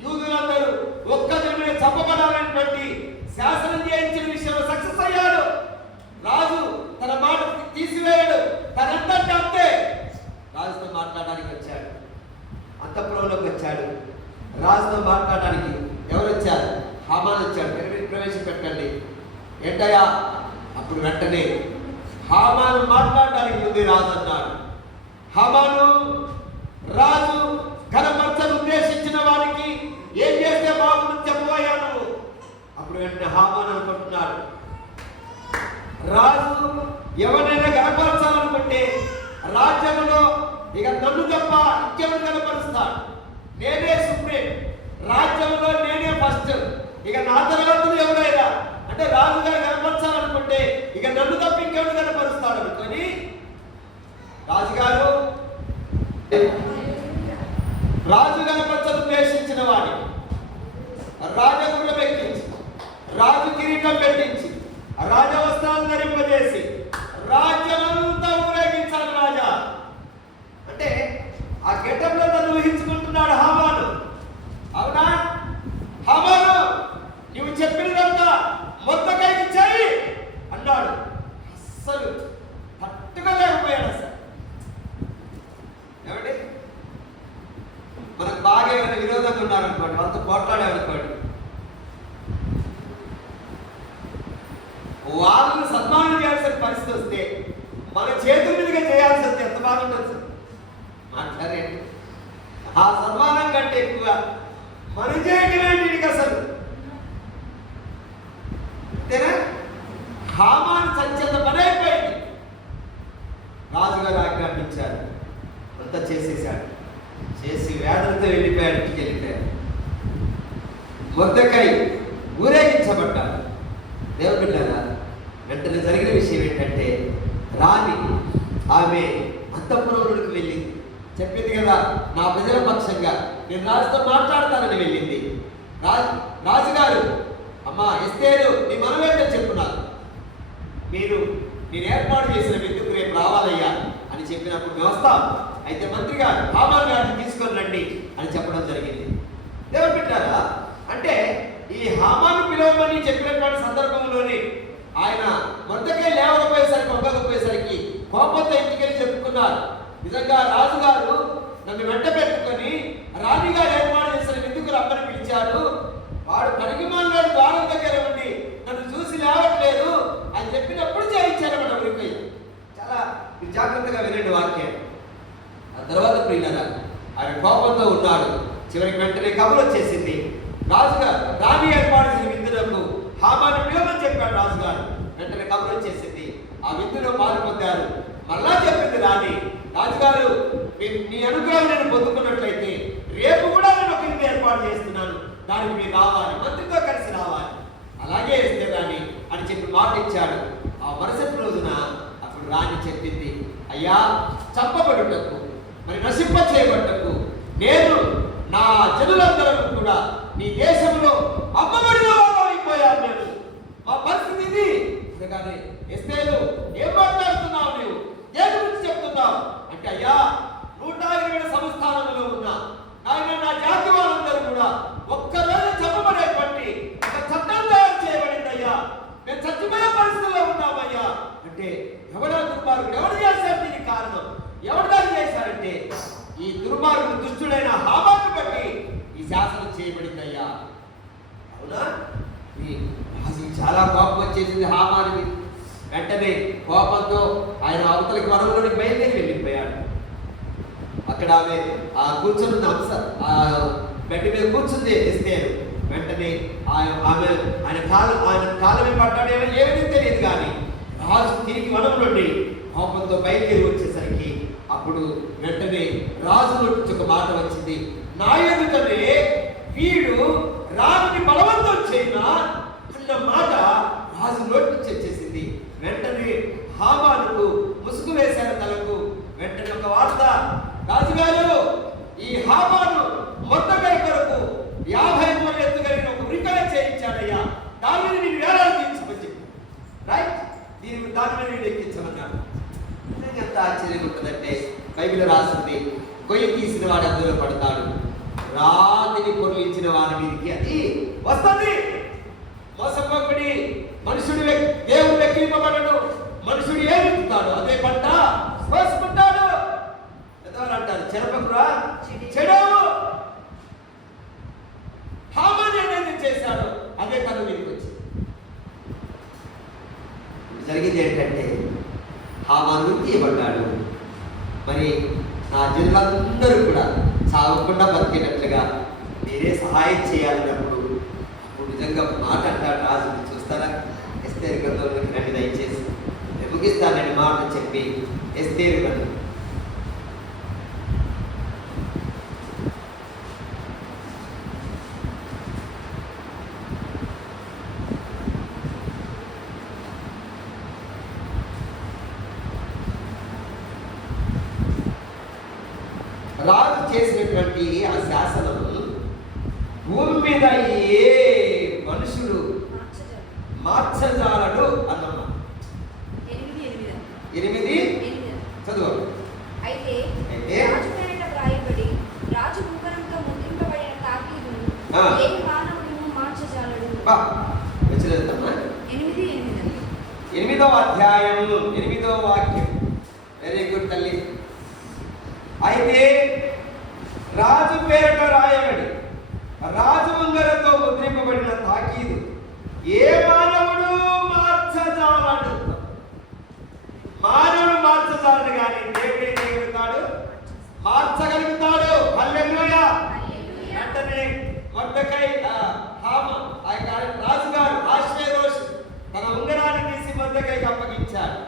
యూదులందరూ ఒక్క దినమే చంపబడాలనేటువంటి శాసనం చేయించిన విషయంలో సక్సెస్ అయ్యాడు. రాజు తన మాట తీసివేయడు, తనంతటి అంతే. రాజుతో మాట్లాడడానికి వచ్చాడు, అంతఃపురంలోకి వచ్చాడు. రాజుతో మాట్లాడడానికి ఎవరు వచ్చారు? హామాను వచ్చాడు. ప్రవేశపెట్టండి. ఏంటయ్యా? అప్పుడు వెంటనే హామాను మాట్లాడడానికి ముందు రాజు అన్నాడు, హామాను, రాజు ఘనపరచను ఉద్దేశించిన వారికి ఏం చేస్తే బాగుంటుంది చెప్పబోయా నువ్వు. అప్పుడు వెంటనే హామాను అనుకుంటున్నాడు, రాజు ఎవరైనా గణపరచాలనుకుంటే రాజ్యంలో ఇక నన్ను తప్ప ఇంకెవరు గణపరుస్తాడు? నేనే సుప్రీం, రాజ్యంలో నేనే ఫస్ట్, ఇక నా తర్వాత ఎవరైనా అంటే రాజుగా గణపరచాలనుకుంటే ఇక నన్ను తప్ప ఇంకెవరు గణపరుస్తాడు అనుకొని రాజుగారు రాజు గణపరచను ఉద్దేశించిన వాడిని రాజగుర్రం ఎక్కించి, రాజు కిరీటం పెట్టించి, రాజవస్త్రాలు ధరింపజేసి రాజ్యమంతా ఊరేగించాలి రాజా అంటే ఆ గెటప్లో తను ఊహించుకుంటున్నాడు హామాను. అవునా హామాను, నువ్వు చెప్పినదంతా మొర్దెకైకి చెయ్యి అన్నాడు. అస్సలు తట్టుకోలేకపోయాడు. అసలు ఏమండి, మనకు బాగా ఏమైనా విరోధంగా ఉన్నారనుకోండి, వాళ్ళతో పోట్లాడామనుకోండి, వాళ్ళని సన్మానం చేయాల్సిన పరిస్థితి వస్తే మన చేతుల మీదుగా చేయాల్సి వస్తే ఎంత బాధ ఉంటుంది సార్? మాట్లాడండి. ఆ సన్మానం కంటే ఎక్కువగా మన చేయడానికి అసలు అంతేనా? హామాను సంచేత పని అయిపోయింది. రాజుగారు ఆజ్ఞాపించారు, అంతా చేసేసాడు. చేసి వేదనతో వెళ్ళిపోయాడు, ఇంటికి వెళ్ళిపోయాడు. మొర్దెకై ఊరేగించబడ్డాడు. దేవుని బిడ్డలారా, వెంటనే జరిగిన విషయం ఏంటంటే రాణి ఆమె అంతఃపురంలోకి వెళ్ళింది. చెప్పింది కదా, నా ప్రజల పక్షంగా నేను రాజుతో మాట్లాడతానని వెళ్ళింది. రాజుగారు, అమ్మా ఎస్తేరు, నీ మనమేంటో చెప్పున్నారు. నేను ఏర్పాటు చేసిన విందుకు రేపు రావాలయ్యా అని చెప్పినప్పుడు మేము వస్తాం, అయితే మంత్రి గారు హామాను గారిని తీసుకొని రండి అని చెప్పడం జరిగింది. దేవుని బిడ్డలారా, అంటే ఈ హామాను పిలవమని చెప్పినటువంటి సందర్భంలోనే ఆయన మొర్దెకై లేవకపోయేసరికి, ఒక్కకపోయేసరికి కోపంతో ఇంటికెళ్ళి చెప్పుకున్నారు. నిజంగా రాజుగారు నన్ను వెంట పెట్టుకొని రాణిగారు ఏర్పాటు చేసిన విందుకు రమ్మని పిలిచాడు. వాడు పరిగిమానాడు ద్వారం దగ్గర ఉండి నన్ను చూసి లేవట్లేదు అని చెప్పినప్పుడు చేయించారన్నమాట. ఉరిపోయి చాలా జాగ్రత్తగా వినండి వాక్యం. ఆ తర్వాత ప్రియులారా, ఆయన కోపంతో ఉన్నాడు. చివరికి వెంటనే కబురు వచ్చేసింది. రాజుగారు రాణి ఏర్పాటు చేసిన విందులకు హామాను పిలవమని చెప్పాడు రాజుగారు. వెంటనే కబురు వచ్చేసింది. ఆ విందులో పాలు పొందారు. మళ్ళా చెప్పింది రాణి, రాజుగారు మీ అనుగ్రహం నేను పొందుకున్నట్లయితే రేపు కూడా నేను ఒక విందు ఏర్పాటు చేస్తున్నాను, దానికి మీరు రావాలి, మంత్రితో కలిసి రావాలి. అలాగే ఇస్తే రాణి అని చెప్పి మాట ఇచ్చాడు. ఆ మరుసటి రోజున అప్పుడు రాణి చెప్పింది, అయ్యా చంపబడుటకు మరి నశింప చేయబట్టకు నేను నా జనులందరూ కూడా నీ దేశంలో అమ్మబడిన అయిపోయాను. నేను మా పరిస్థితి ఇది. అందుకని ఎస్తేరు, ఏం మాట్లాడుతున్నావు నువ్వు? దేని గురించి చెప్తున్నావు అంటే, అయ్యా 120 సంస్థానంలో ఉన్న ఆయన నా జాతి వాళ్ళందరూ కూడా ఒక్కరోజు చెప్పబడేటువంటి ఒక చట్టం తయారు చేయబడింది అయ్యా. మేము చచ్చిపోయే పరిస్థితుల్లో ఉన్నామయ్యా అంటే, ఎవరో దుర్మార్గుడు, ఎవరు చేశారు దీనికి కారణం? ఎవరు దాన్ని చేశారంటే ఈ దుర్మార్గుడు దుష్టుడైన హామాను బట్టి ఈ శాసనం చేయబడిందయ్యా. అవునా? చాలా కోపం వచ్చేసింది హామానికి. వెంటనే కోపంతో ఆయన అవతలకి వనంలోనికి బయలుదేరి వెళ్ళిపోయాడు. అక్కడ ఆమె ఆ కూర్చున్న ఆ బెడ్ మీద కూర్చుంది ఎస్తేరు. వెంటనే ఆయన కాలం పడ్డాడేమో ఏమీ తెలియదు కానీ రాజు తిరిగి వనం నుండి కోపంతో బయలుదేరి వచ్చేసరికి అప్పుడు వెంటనే రాజు నుంచి ఒక మాట వచ్చింది, నా ఎదుటనే వీడు రాజుని బలవంతం చేయనా అన్న మాట రాజు నోటి నుంచి వచ్చేసింది. వెంటనే హామానుకు ముసుగు వేశారు తలకు. వెంటనే ఒక వార్త, రాజుగారు ఈ హామాను మొర్దెకై కొరకు 50 మూరలు ఎత్తుగలిగిన ఒక ఉరికల చేయించాడయ్యా, దాని మీద నేను వేలాలు తీయించమని చెప్పి రైట్ దాని మీద నేను ఎక్కించమన్నాను. ఎంత ఆశ్చర్యం ఉంటుందంటే బైబిల్ రాస్తుంది, కొయ్యి తీసిన వాడు అందులో పడతాడు, రాతిని పొర్లించిన వారి మీదకి అది వస్తుంది. మోసపోకుడి, మనుషుడు దేవుడు వెక్కింపబడడు, మనుషుడు ఏమిస్తాడు అదే పంట కోసుకుంటాడు. ఎంతవారు అంటారు చెరపకురా చెడవు. హామాను ఏదైతే చేశాడు అదే తన మీదకి వచ్చింది. జరిగింది ఏంటంటే హామాను తీయబడ్డాడు. మరి నా జనులందరూ కూడా చావకుండా బతికేటట్లుగా మీరే సహాయం చేయాలన్నప్పుడు అప్పుడు నిజంగా మాట అంటాడు రాజు. చూస్తారా, ఎస్తేరు గ్రంథంలోకి రండి దయచేసి, నేను ముగిస్తానని మాట చెప్పి ఎస్తేరు గ్రంథం రాజు చేసినటువంటి ఆ శాసనం భూమి మీద ఏ మనుషుడు మార్చజాలడు అన్నమాట. 8 చదువు. అయితే రాజు పేరిట వ్రాయబడి రాజు ముఖరంగా ముద్రింపబడిన తాకీదును ఏ మానవుడును మార్చజాలడు. 8వ అధ్యాయం 8వ వాక్యం. వెరీ గుడ్ తల్లి. అయితే రాజు పేరిట రాయబడి రాజు ముంగరతో ముద్రింపబడిన తాకీదు ఏ మానవుడు మార్చజాలడు. మానవుడు మార్చజాలడు కానీ దేవుడు ఏం చేయగలుగుతాడు, మార్చగలుగుతాడు. హల్లెలూయా. వెంటనే మొర్దెకై రాజుగారు ఆశ్వేరోషు తన ఉంగరాన్ని తీసి మొర్దెకైకి అప్పగించాడు.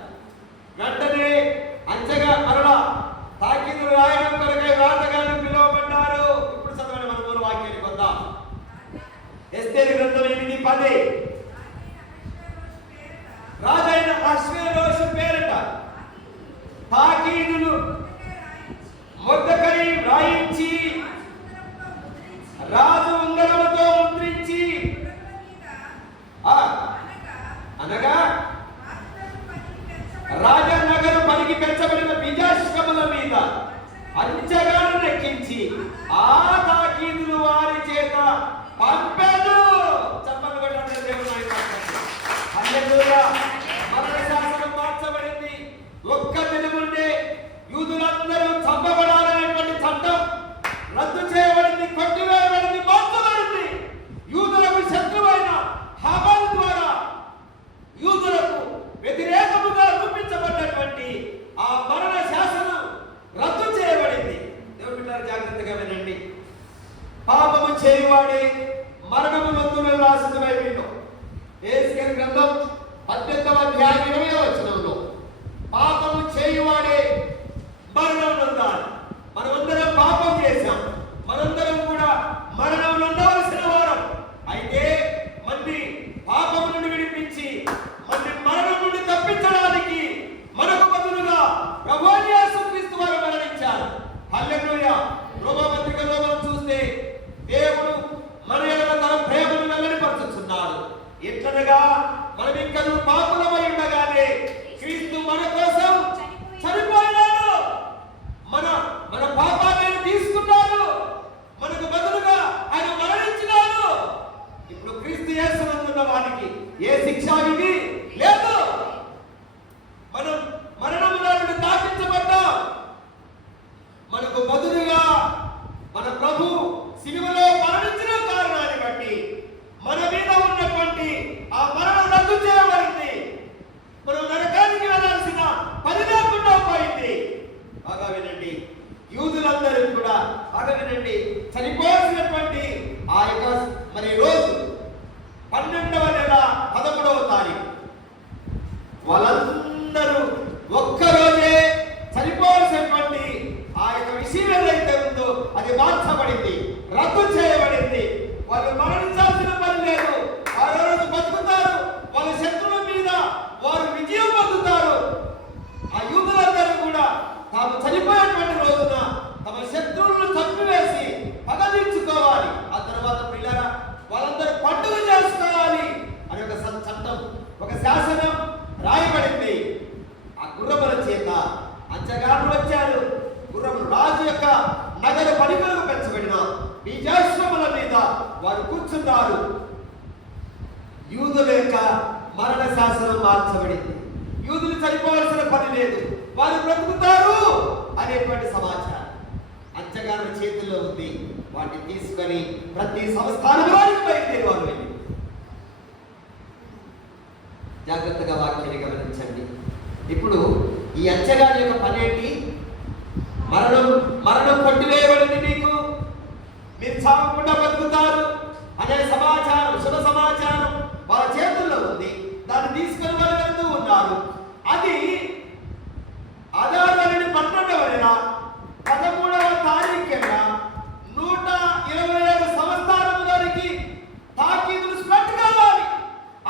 వెంటనే అంచెగా మరలా తాకీదులు రాయడం కొరకై వ్రాతగాళ్ళు పిలువబడ్డారు. ఇప్పుడు చదవండి, మన మూల వాక్యానికి వద్దాం. ఎస్తేరు గ్రంథం 8:10. రాజైన అశ్వేరోషు పేరిట తాకీదులు మొర్దెకై వ్రాయించి రాజు ఉంగరముతో ముద్రించి అనగా రాజనగరు పనికి పెంచబడిన విజాశ్రముల మీద అంచెగాను ఎక్కించి ఆ తాకీదులు వారి చేత పంపాడు. చెప్పలు కొట్టండి దేవుని నామమున. హల్లెలూయా. మరణ శాసనం మార్చబడింది. ఒక్క దినముండే యూదులందరూ చంపబడాలనేటువంటి చట్టం రద్దు చేయబడింది, కొట్టివేయబడింది, మార్చబడింది. యూదులకు శత్రువైన హామాను ద్వారా యూదులకు వ్యతిరేకముగా రూపించబడ్డటువంటి ఆ మరణ శాసనం రద్దు చేయబడింది. దేవుడి బిడ్డలారా జాగ్రత్తగా వినండి. పాపము చేయువాడే మరణము నందున రాసిన బైబిల్లో యేసుకేలు గ్రంథం 18వ అధ్యాయం 20వ వచనంలో పాపము చేయువాడే మరణం నొందాలి. మనమందరం పాపం చేశాం, మనందరం కూడా మరణం నొందవలసిన వారం. అయితే మళ్ళీ పాపము నుండి విడిపించి మళ్ళీ మరణం నుండి తప్పించడానికి మనకు బదులుగా ప్రభువైన యేసుక్రీస్తు వారు మరణించారు. హల్లెలూయా. రోమాపత్రికలో మనం చూస్తే దేవుడు మన ఎడల తన ప్రేమను వెల్లడిపరుచుచున్నాడు. ఎట్లనగా మనం ఇంకను పాపులమై ఉండగానే క్రీస్తు మన కోసం చనిపోయినాడు. మన పాపాలను తీసుకున్నాడు, మనకు బదులుగా ఆయన మరణించినాడు. ఇప్పుడు క్రీస్తు యేసునందున్న వారికి ఏ శిక్ష విధి లేదు. మనం మరణముల నుండి తాకించబడ్డాం. మనకు బదులుగా మన ప్రభు శిలువలో మరణించిన కారణాన్ని బట్టి మన మీద ఉన్నటువంటి ఆ మరణం రద్దు చేయబడింది. మనం నరకానికి వెళ్ళాల్సిన పని లేకుండా పోయింది. బాగా వినండి, యూదులందరూ కూడా బాగా వినండి, చనిపోవాల్సినటువంటి ఆ యొక్క మరి రోజు 12వ నెల 13వ తారీఖు వాళ్ళందరూ ఒక్కరోజు రద్దు చేయబడింది. వాళ్ళు మరణించాల్సిన పని లేదు. ఆ రోజు బతుకుతారు. వాళ్ళ శత్రువుల మీద వారు విజయం పొందుతారు. ఆ యూదులందరూ కూడా తాము చనిపోయేటువంటి రోజున తమ శత్రువులను చంపివేసి పగ తీర్చుకోవాలి. ఆ తర్వాత పిల్లరా వాళ్ళందరూ పండుగ చేసుకోవాలి అని ఒక చట్టం, ఒక శాసనం రాయబడింది. ఆ గుర్రముల చేత అంచగాళ్ళు వచ్చారు. గుర్రములు రాజు యొక్క నగర పనికలకు పెంచబడిన బీజాశ్వముల మీద వారు కూర్చున్నారు. యూదుల యొక్క మరణ శాసనం మార్చబడింది. యూదులు చనిపోవాల్సిన పని లేదు, వారు బ్రతుకుతారు అనేటువంటి సమాచారం అంచగాళ్ళ చేతుల్లో ఉంది. వాటిని తీసుకొని ప్రతి సంస్థానంలోకి బయలుదేరి వారు వెళ్ళి జాగ్రత్తగా వాక్యాన్ని గమనించండి. ఇప్పుడు ఈ అంచగాని యొక్క పని ఏంటి? మరణం కొట్టివేయబడింది, మీకు మీరు చావకుండా బతుకుతారు అనే సమాచారం, శుభ సమాచారం వాళ్ళ చేతుల్లో ఉంది. దాన్ని తీసుకొని వాళ్ళు వెళ్తూ ఉన్నారు. అది ఆధారాన్ని 12వ 13వ తారీఖున 127 సంవత్సరాలకి తాకీదులు స్ప్రెడ్ కావాలి.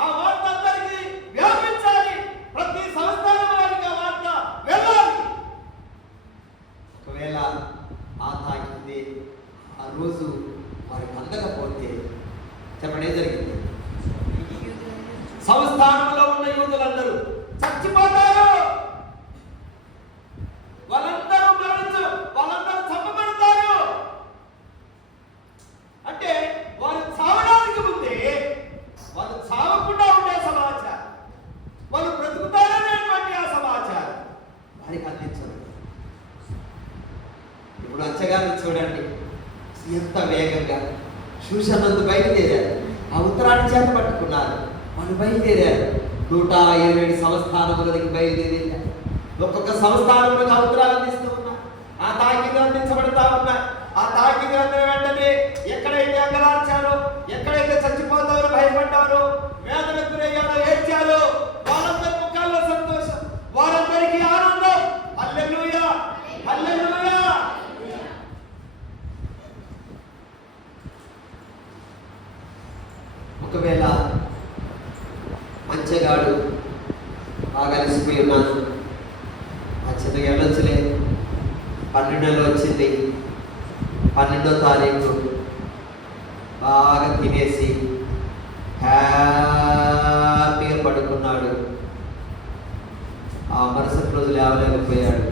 ఆ వార్త అందరికీ వ్యాపించాలి. ప్రతి సంవత్సరానికి ఆ వార్త వెళ్ళాలి. ఒకవేళ ఆ తాకింది ఆ రోజు వారికి అందకపోతే చెప్పండి ఏం జరిగింది? సంస్థానంలో ఉన్న యూదులందరూ చచ్చిపోతారు. వాళ్ళందరూ వాళ్ళందరూ చంపబడతారు. అంటే వారు చావడానికి ముందే వాళ్ళు చావకుండా ఉండే సమాచారం, వాళ్ళు బ్రతుకుతారనేటువంటి ఆ సమాచారం వారికి అందించదు. ఇప్పుడు అంచగారు చూడండి ఎంత వేగంగా శూషన్నందు బయలుదేరారు. ఆ ఉత్తరాన్ని చేత పట్టుకున్నారు. వాళ్ళు బయలుదేరారు. 127 సంస్థానములకి బయలుదేరారు. ఒక్కొక్క సంస్థానంలోకి ఆ ఉత్తరాలు అందిస్తూ ఉన్నారు. ఆ తాకీదులు అందించబడతా ఉన్నాయి. ఆ తాకీదులు అందిన వెంటనే ఎక్కడైతే అంగలార్చారో, ఎక్కడైతే చచ్చిపోతారో భయపడ్డారో, వేదనకు గురయ్యారో, ఏడ్చారో వాళ్ళందరి ముఖాల్లో సంతోషం, వారందరికీ ఆనందం. హల్లెలూయా, హల్లెలూయా. ఒకవేళ మంచగాడు బాగా అలసిపోయి ఉన్నాను, ఆ చిన్నగా వెళ్ళొచ్చులే, 12 వచ్చింది, 12వ తారీఖు బాగా తినేసి హ్యాపీగా పడుకున్నాడు. ఆ మరుసటి రోజు లేవలేకపోయాడు.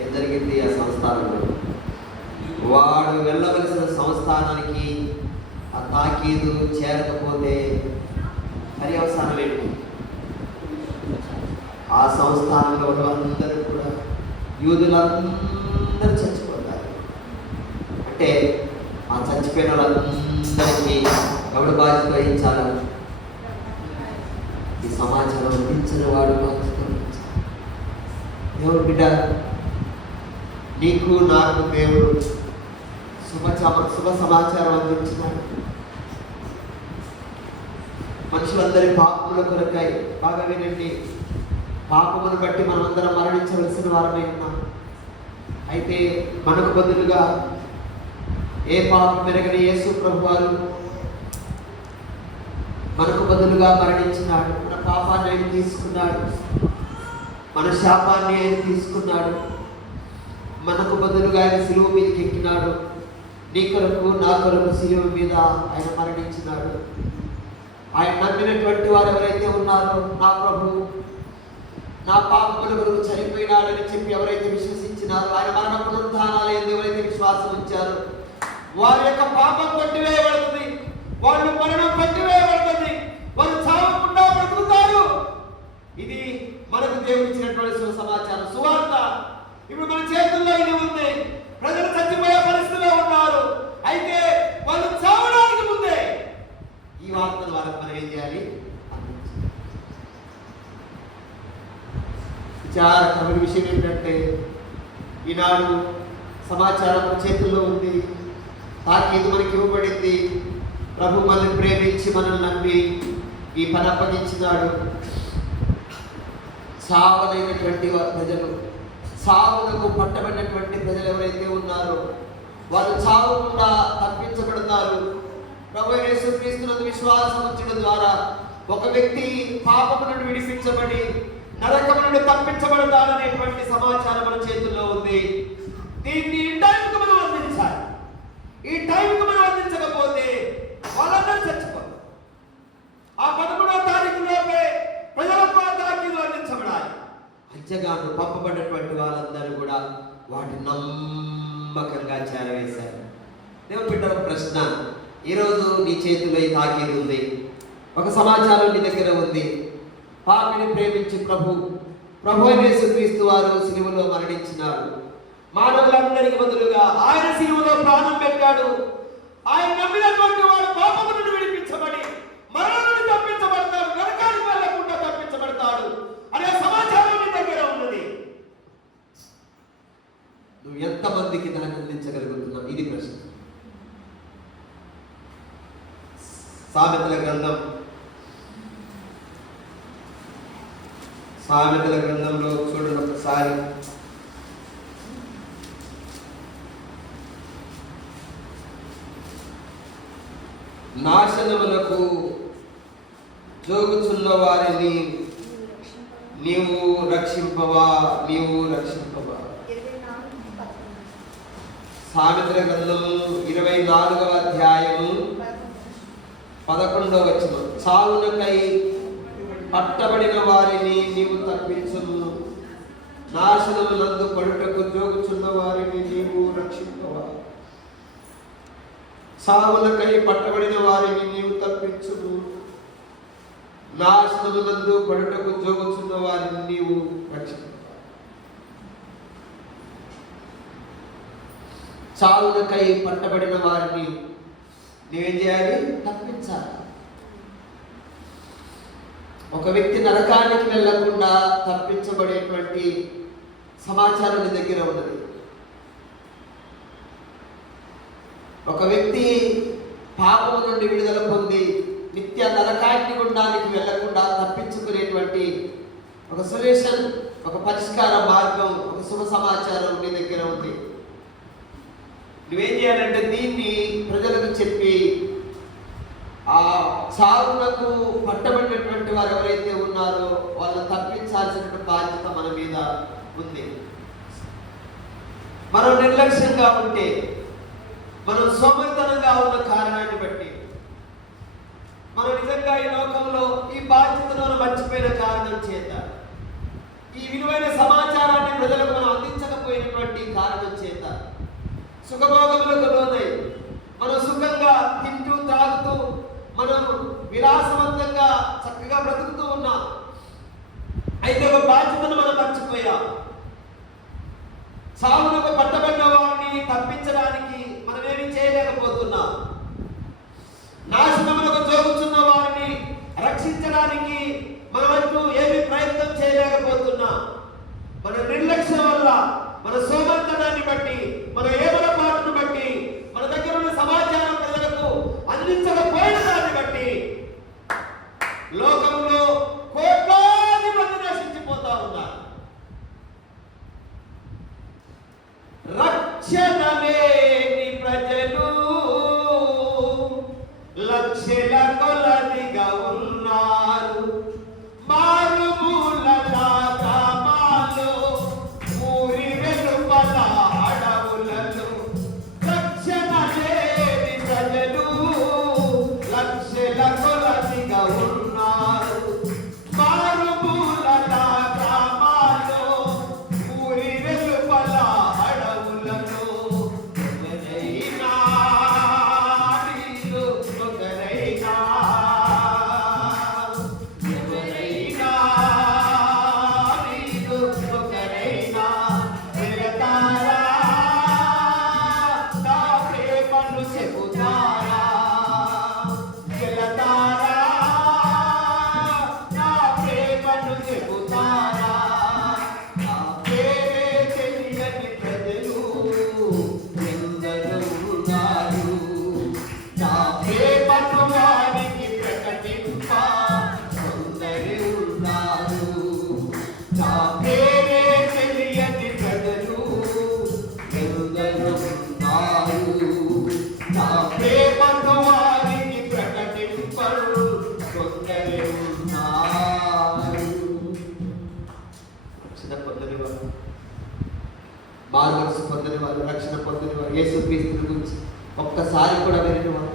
ఏం జరిగింది ఆ సంస్థానంలో? వాడు వెళ్ళవలసిన సంస్థానానికి ఆ తాకీదు చేరకపోతే పర్యవసానం ఏంటి? ఆ సంస్థానంలో వాళ్ళందరూ కూడా యూదులందరూ చచ్చిపోతారు. అంటే ఆ చచ్చిపోయిన వాళ్ళందరికీ ఎవడు బాధ్యత వహించాలి? ఈ సమాచారం అందించిన వాడు బాధ్యత వహించాలి. దేవుడు బిడ్డ, నీకు నాకు దేవుడు శుభ సమాచారం అందించినాడు. మనుషులందరి పాపముల కొరకై, బాగా వినండి, పాపమును బట్టి మనమందరం మరణించవలసిన వారమే ఉన్నాం. అయితే మనకు బదులుగా ఏ పాపం పెరగని యేసు ప్రభువారు మనకు బదులుగా మరణించినాడు. మన పాపాన్ని ఆయన తీసుకున్నాడు, మన శాపాన్ని ఆయన తీసుకున్నాడు. మనకు బదులుగా ఆయన సిలువ మీదకి ఎక్కినాడు. నీ కొరకు నా కొరకు సిలువ మీద ఆయన మరణించినాడు. ఆయన నమ్మినటువంటి వారు ఎవరైతే ఉన్నారో, నా ప్రభు నా పాపముల కొరకు చనిపోయినాడని చెప్పి ఎవరైతే విశ్వసించినారో, ఆయన మరణ పునరుత్థానాలు ఎవరైతే విశ్వాసం ఉంచారో, వారి యొక్క పాపం కొట్టివేయబడుతుంది, వాళ్ళు మరణం కొట్టివేయబడుతుంది, వారు చావకుండా బ్రతుకుతారు. ఇది మనకు దేవుడు ఇచ్చినటువంటి శుభ సమాచారం, సువార్త. ఇప్పుడు మన చేతుల్లో ఇది ఉంది. ప్రజలు చచ్చిపోయే పరిస్థితిలో ఉన్నారు. అయితే వాళ్ళు చావడానికి ముందే ఈ వార్తను వాళ్ళకి మనం ఏం చేయాలి? విచారకరమైన విషయం ఏంటంటే, ఈనాడు సమాచారం మన చేతుల్లో ఉంది. తాకీదు మనకి ఇవ్వబడింది. ప్రభు మనల్ని ప్రేమించి మనల్ని నమ్మి ఈ పని అప్పగించినాడు. సావనైనటువంటి ప్రజలు, సావులకు పట్టబడినటువంటి ప్రజలు ఎవరైతే ఉన్నారో వాళ్ళు చావకుండా తప్పించబడతారు. ప్రభువైన యేసుక్రీస్తునందు విశ్వాసం ఉంచడం ద్వారా ఒక వ్యక్తి పాపము నుండి విడిపించబడి నరకము నుండి తప్పించబడతాడనేటువంటి సమాచారం మన చేతుల్లో ఉంది. దీన్ని ఈ టైంకు మనం అందించాలి. ఈ టైంకు మనం అందించకపోతే వాళ్ళందరూ చచ్చిపోతారు. ఆ 11వ తారీఖులోపే ప్రజలకు ఆ తాకీదు అందించబడాలి. అంతేగాను పంపబడినటువంటి వాళ్ళందరూ కూడా వాటి నమ్మకంగా చేరవేశారు. దేవుని బిడ్డ, ఒక ప్రశ్న. ఈరోజు నీ చేతిలో ఈ తాకీదు ఉంది, ఒక సమాచారం నీ దగ్గర ఉంది. పాపిని ప్రేమించి ప్రభు యేసుక్రీస్తు వారు సిలువలో మరణించినారు. మానవులందరికీ బదులుగా ఆయన సిలువలో ప్రాణం పెట్టాడు. ఆయన నమ్మినటువంటి వాడు పాపము నుండి విడిపించబడి మరణం నుండి తప్పించబడతాడు, నరకానికి వెళ్ళకుండా తప్పించబడతాడు అనే సమాచారం నీ దగ్గర ఉన్నది. నువ్వు ఎంతమందికి దాన్ని అందించగలుగుతున్నావు? ఇది ప్రశ్న. సామెతల గ్రంథంలో చూడండి ఒకసారి. నాశనములకు జోగుచున్న వారిని నీవు రక్షింపవా. సామెతల గ్రంథము 24వ అధ్యాయము 11వ వచనం. చావునకై పట్టబడిన వారిని నీవు తప్పించుము, నాశనమునందు పడుటకు జోగుచున్న వారిని నీవు రక్షింపవా. చావునకై పట్టబడిన వారిని నీవు తప్పించుము, నాశనమునందు పడుటకు జోగుచున్న వారిని నీవు రక్షింపవా. చావునకై పట్టబడిన వారిని నీవేం చేయాలి? తప్పించాలి. ఒక వ్యక్తి నరకానికి వెళ్ళకుండా తప్పించబడేటువంటి సమాచారం నీ దగ్గర ఉన్నది. ఒక వ్యక్తి పాపము నుండి విడుదల పొంది నిత్య నరకాగ్ని గుండానికి వెళ్ళకుండా తప్పించుకునేటువంటి ఒక సొల్యూషన్, ఒక పరిష్కార మార్గం, ఒక శుభ సమాచారం నీ దగ్గర ఉంది. నువ్వేం చేయాలంటే దీన్ని ప్రజలకు చెప్పి ఆ చావునకు పట్టబడినటువంటి వారు ఎవరైతే ఉన్నారో వాళ్ళని తప్పించాల్సిన బాధ్యత మన మీద ఉంది. మనం నిర్లక్ష్యంగా ఉంటే, మనం సోమరితనంగా ఉన్న కారణాన్ని బట్టి, మనం నిజంగా ఈ లోకంలో ఈ బాధ్యతను మర్చిపోయిన కారణం చేత, ఈ విలువైన సమాచారాన్ని ప్రజలకు మనం అందించకపోయినటువంటి కారణం చేత సుఖభోగములకు లోనై మనం సుఖంగా తింటూ తాగుతూ మనం విలాసవంతంగా చక్కగా బ్రతుకుతూ ఉన్నాం. అయితే ఒక బాధ్యతను మనం మర్చిపోయాం. సాగునకు పట్టబడిన వారిని తప్పించడానికి మనం ఏమి చేయలేకపోతున్నాం. నాశనములకు జోగుచున్న వారిని రక్షించడానికి మనమంటూ ఏమి ప్రయత్నం చేయలేకపోతున్నాం. మన నిర్లక్ష్యం వల్ల, మన సోమరితనాన్ని బట్టి, మన ఏమలపాటును బట్టి, మన దగ్గర ఉన్న సమాచారం ప్రజలకు అందించకపోయిన దాన్ని బట్టి లోకంలో కోట్లాది మంది నశించిపోతా ఉన్నారు. రక్షణ లేని ప్రజలు లక్షల కొలదిగా ఉన్నారు. మారుమూల గ్రామాలు, ఊరి వెలుపల అడవులలో రక్షణ లేని ప్రజలు లక్షల కొలదిగా ఉన్నారు. మారుమూల గ్రామాలు, ఊరి వెలుపల అడవులలో ఒకరైనా నీలో ఒకరైనా ఎవరైనా ఎరగని వారు, రక్షణ పొందని వారు, యేసుక్రీస్తుని గురించి ఒక్కసారి కూడా వినని వారు,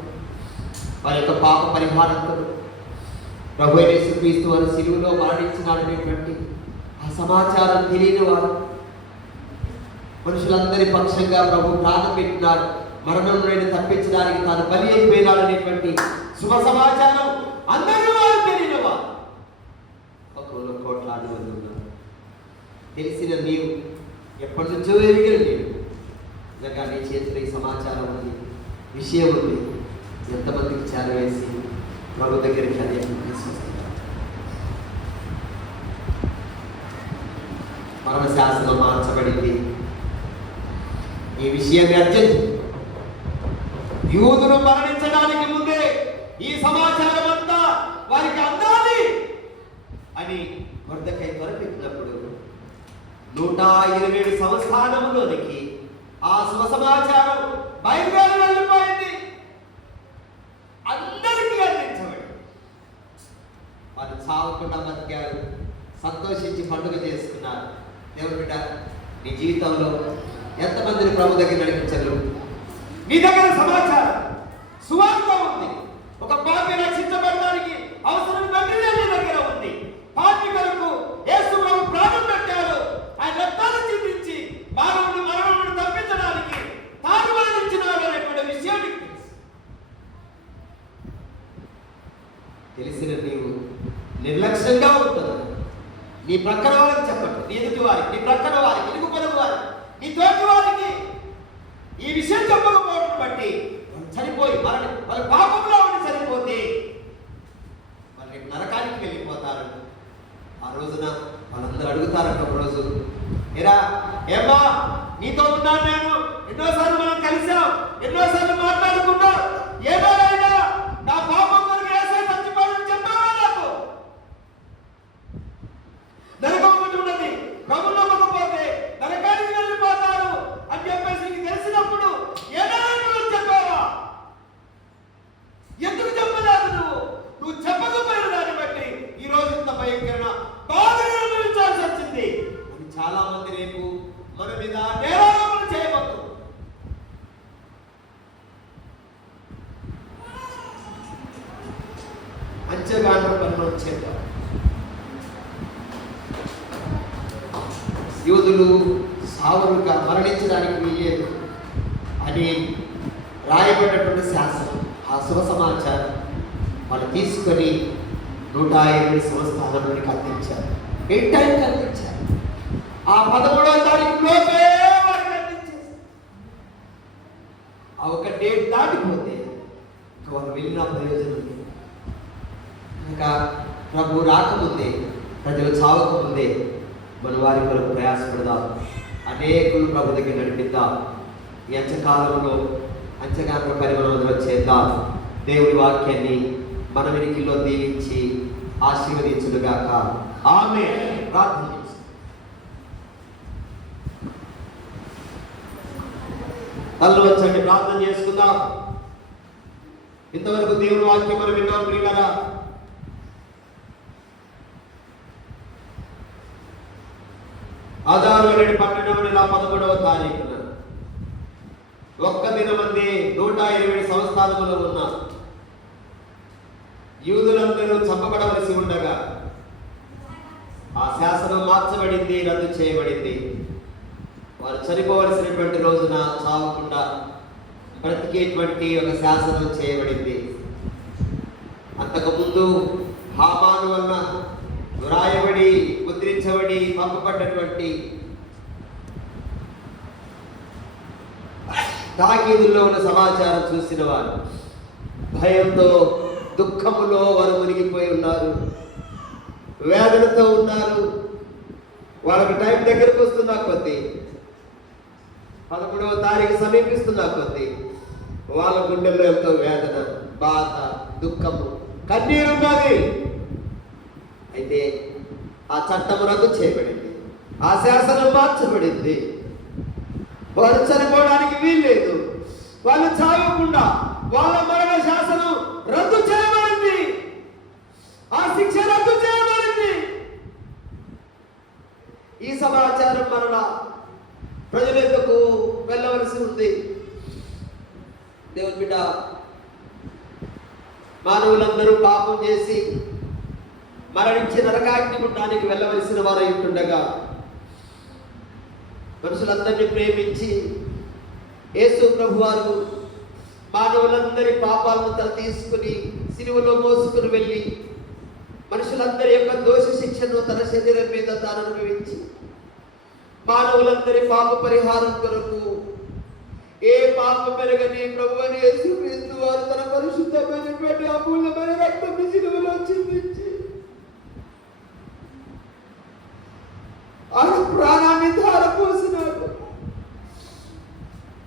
వారి యొక్క పాప పరిహారంతో ప్రభు యేసుక్రీస్తు వారు సిలువలో మరణించినాడనేటువంటి ఆ సమాచారం తెలియని వారు, మనుషులందరి పక్షంగా ప్రభు ప్రాణం పెట్టినాడు, మరణం నుండి తప్పించడానికి తాను బలి అయిపోయినాడనేటువంటి శుభ సమాచారం అందరూ వారు తెలియని వారు ఒకళ్ళు కోట్లాది మంది ఉన్నారు. తెలిసిన నీవు, ఎప్పటి నుంచో ఎరిగిన నీవు, నిజంగా నీ చేతిలో ఈ సమాచారం ఉంది, విషయం ఉంది, ఎంతమందికి చేరవేసి ప్రభు దగ్గరికి అనేక మరణ శాసనం మార్చబడింది. ఈ విషయాన్ని అర్జెంట్ యూదులు మరణించడానికి ముందే ఈ సమాచారం అంతా వారికి అందాలి అని మొర్దెకై త్వరపెట్టినప్పుడు 127 సంస్థానములోనికి ఆ శుభ సమాచారం బయలుదేరి వెళ్ళిపోయింది. అందరికీ అందించబడి వారు చావకుండా బతికారు, సంతోషించి పండుగ చేసుకున్నారు. దేవుని బిడ్డ, నీ జీవితంలో ఎంతమందిని ప్రభు దగ్గర నడిపించగలరు? నీ దగ్గర సమాచారం, సువార్త ఉంది. ఒక పాపి రక్షించబడడానికి అవసరం వెంటనే నీ దగ్గర ఉంది. పాపి కొరకు యేసు ప్రభు ప్రాణం పెట్టారు. ఆయన రక్తాన్ని చిందించి మానవుని మరణం నుండి తప్పించడానికి తాను మరణించినాడు అనేటువంటి విషయం నీకు తెలుసు. తెలిసిన నీవు నిర్లక్ష్యంగా ఉంటున్నావు. నీ ప్రక్కన వారికి చెప్పండి, నీ ఎదుటి వారికి, నీ ప్రక్కన వారికి, ఇరుగు పొరుగు వారికి, నీ తోటి వారికి ఈ విషయం చెప్పకపోవడం బట్టి చనిపోయి వాళ్ళ పాపంలో ఉండి చనిపోతే వాళ్ళకి నరకానికి వెళ్ళిపోతారు. ఆ రోజున వాళ్ళందరూ అడుగుతారంట ఒక రోజు, ఏరా ఏమ్మా నీతో ఉన్నాను నేను, ఎన్నోసార్లు మనం కలిసాం, ఎన్నోసార్లు మాట్లాడుకున్నాం, ఏమైనా నా పాపం కొరకు యేసయ్య చచ్చిపోయాడని చెప్పావా? నాకు నరకం ఒకటి ఉన్నది, ప్రభువు నమ్మకపోతే నరకానికి వెళ్ళిపోతారు అని చెప్పేసి నీకు తెలిసినప్పుడు ఏదైనా చెప్పావా? ఎందుకు చెప్పలేదు? నువ్వు చెప్పకపోయిన దాన్ని బట్టి ఈ రోజు ఇంత భయంకరమైన బాధను అనుభవించాల్సి వచ్చింది అని చాలా మంది రేపు మన మీద నేరారోపణ చేయవద్దు. అంచెగాండ్ర పనులు వచ్చేద్దాం. యూదులు సావులుగా మరణించడానికి వీలేదు అని రాయబడినటువంటి శాసనం, ఆ శుభ సమాచారం వాళ్ళు తీసుకొని 120 సంస్థానానికి అందించారు. ఏ టైంకి అందించారు? ఆ 13వ తారీఖు లోపే వారికి అందించేసి ఆ ఒక డేట్ దాటిపోతే వాళ్ళు వెళ్ళిన ప్రయోజనం లేదు. ఇంకా ప్రభు రాకముందే, ప్రజలు చావకముందే మన వారి కొరకు ప్రయాసపడదాం. అనేకులు ప్రభు దగ్గర నడిపిద్దాం. ఈ అంచకాలంలో అంచగాండ్ర పరిమాణంలో చేద్దాం. దేవుడి వాక్యాన్ని మన వెనుకల్లో దీవించి ఆశీర్వదించుగాక. ఆమేన్. ప్రార్థన చేస్తాం. కళ్ళు వచ్చండి, ప్రార్థన చేసుకుందాం. ఇంతవరకు దేవుడి వాక్యం మనం విన్నాం ప్రియులారా. ఆదారు 12వ నెల 11వ తారీఖున ఒక్క దినమంది 120 సంస్థానములో ఉన్న యూదులందరూ చంపబడవలసి ఉండగా ఆ శాసనం మార్చబడింది, రద్దు చేయబడింది. వారు చనిపోవలసినటువంటి రోజున చావకుండా బ్రతికేటువంటి ఒక శాసనం చేయబడింది. అంతకుముందు హామాను వలన వ్రాయబడి ముద్రించబడి పంపబడ్డటువంటి తాకీదుల్లో ఉన్న సమాచారం చూసిన వారు భయంతో, దుఃఖములో వారు మునిగిపోయి ఉన్నారు, వేదనతో ఉన్నారు. వాళ్ళకి టైం దగ్గరకు వస్తున్నా కొద్దీ, 11వ తారీఖు సమీపిస్తున్నా కొద్దీ వాళ్ళ గుండెల్లో ఎంతో వేదన, బాధ, దుఃఖము, కన్నీరు ఉన్నది. అయితే ఆ చట్టం రద్దు చేయబడింది, ఆ శాసనం మార్చబడింది. వారు చనిపోవడానికి వీల్లేదు, వాళ్ళు చావకుండా వాళ్ళ మరణ శాసనం రద్దు చేయబడింది, ఆ శిక్ష రద్దు చేయబడింది. ఈ సమాచారం మరణ ప్రజలెందుకు వెళ్ళవలసి ఉంది. దేవుని బిడ్డ, మానవులందరూ పాపం చేసి మరణించి నరకాగ్ని గుండానికి వెళ్ళవలసిన వారై ఉంటుండగా, మనుషులందరినీ ప్రేమించి యేసు ప్రభువారు మానవులందరి పాపాలను తల తీసుకుని సిలువలో మోసుకుని వెళ్ళి మనుషులందరి యొక్క దోష శిక్షను తన శరీరం మీద తాను అనుభవించి మానవులందరి పాప పరిహారం కొరకు ఏ పాప పెరగని ప్రభువైన యేసుక్రీస్తు వారు తన పరిశుద్ధమైనటువంటి అమూల్యమైన రక్తం సిలువలో చిందించి ఆయన ప్రాణాన్ని ధారపోసినాడు.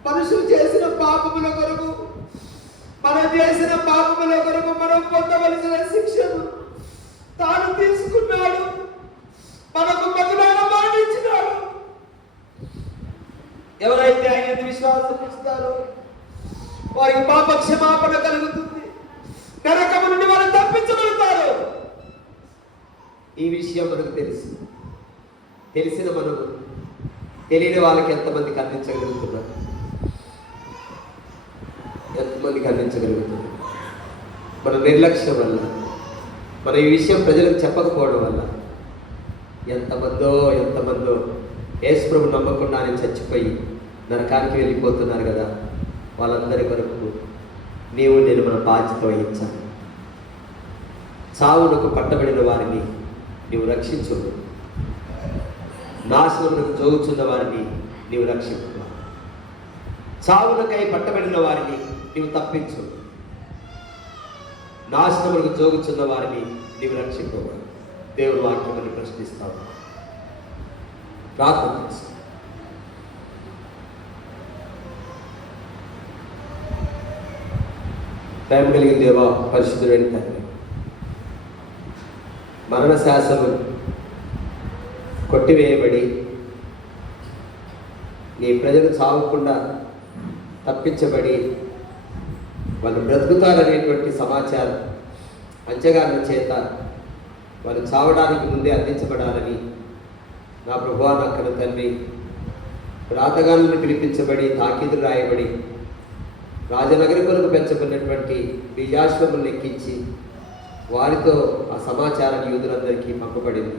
మనుషులు చేసిన పాపముల కొరకు, మనం చేసిన పాపముల కొరకు మనం పొందవలసిన శిక్షను తాను తీసుకున్నాడు. మనకు బదులుగా మరణించినాడు. ఎవరైతే ఆయన విశ్వాసం ఇస్తారో వారికి పాప క్షమాపణ కలుగుతుంది, నరకము నుండి వారు తప్పించబడతారు. ఈ విషయం మనకు తెలుసు. తెలిసిన మనం తెలియని వాళ్ళకి ఎంతమందికి అందించగలుగుతున్నారు? ఎంతమందికి అందించగలుగుతున్నారు? మన నిర్లక్ష్యం వల్ల, మన ఈ విషయం ప్రజలకు చెప్పకపోవడం వల్ల ఎంతమందో యేసు ప్రభు నమ్మకుండా ఆయన చచ్చిపోయి నరకానికి వెళ్ళిపోతున్నారు కదా. వాళ్ళందరి కొరకు నేను మన బాధ్యత వహించాలి. చావునకు పట్టబడిన వారిని నీవు రక్షించు, నాశనమునకు జోగుచున్న వారిని నీవు రక్షించు, చావునకై పట్టబడిన వారిని నీవు తప్పించు, నాశనమునకు జోగుచున్న వారిని నీవు రక్షించు. దేవుని వాక్యమని ప్రశ్నిస్తావు. ప్రార్థన చేస్తావు. ప్రేమ కలిగిన దేవా, పరిశుద్ధుడైన తండ్రి, మరణ శాసనం కొట్టివేయబడి నీ ప్రజలు చావకుండా తప్పించబడి వాళ్ళు బ్రతుకుతారనేటువంటి సమాచారం అంచగాల చేత వాళ్ళు చావడానికి ముందే అందించబడాలని నా ప్రభువా, నా కన్న తండ్రి, రాతగాలను పిలిపించబడి తాకీదులు రాయబడి రాజనగరి కొరకు పెంచబడినటువంటి బీజాశ్వములను ఎక్కించి వారితో ఆ సమాచారం యూదులందరికీ పంపబడింది.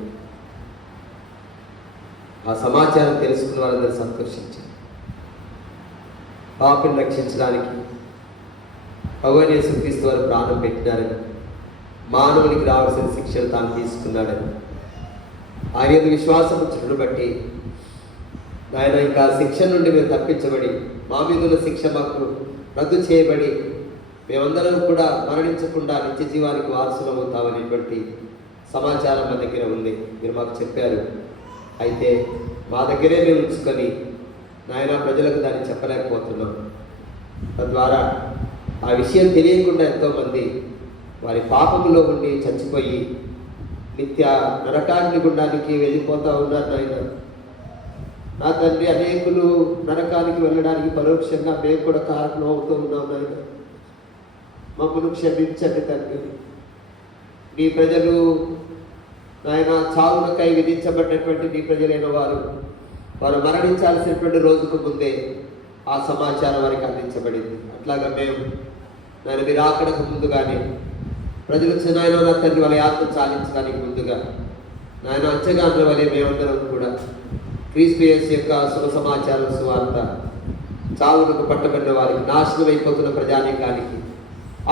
ఆ సమాచారం తెలుసుకున్న వారందరూ సంతోషించారు. పాపిని రక్షించడానికి ప్రభువైన యేసుక్రీస్తు వారు ప్రాణం పెట్టినారని, మానవునికి రావాల్సిన శిక్షను తాను తీసుకున్నాడని ఆయన యొక్క విశ్వాసం ఉంచడం బట్టి ఆయన ఇంకా శిక్ష నుండి మేము తప్పించబడి మా మీద ఉన్న శిక్ష మాకు రద్దు చేయబడి మేమందరం కూడా మరణించకుండా నిత్య జీవానికి వారసులం అవుతామనేటువంటి సమాచారం మా దగ్గర ఉంది. మీరు మాకు చెప్పారు. అయితే మా దగ్గరే మేము ఉంచుకొని నాయన ప్రజలకు దాన్ని చెప్పలేకపోతున్నాం. తద్వారా ఆ విషయం తెలియకుండా ఎంతోమంది వారి పాపములో ఉండి చచ్చిపోయి నిత్య నరకాగ్ని గుండానికి వెళ్ళిపోతూ ఉన్నారు. నాయన నా తండ్రి, అనేకులు నరకానికి వెళ్ళడానికి పరోక్షంగా మేము కూడా కారణం అవుతూ ఉన్నాం. నాయన మమ్మల్ని క్షమించండి తండ్రి. నీ ప్రజలు నాయన చావునకై విధించబడినటువంటి నీ ప్రజలైన వారు మరణించాల్సినటువంటి రోజుకు ముందే ఆ సమాచారం వారికి అందించబడింది. అట్లాగా మేము నాయన మీరు ఆకడకు ముందుగానే ప్రజలు చిన్నాయన నా తండ్రి వాళ్ళ యాత్ర చాలించడానికి ముందుగా నాయన అంచగానుల వలె మేమందరం కూడా క్రీస్తు యేసు యొక్క శుభ సమాచారం సువార్త చావునకు పట్టబడిన వారికి, నాశనం అయిపోతున్న ప్రజానీకానికి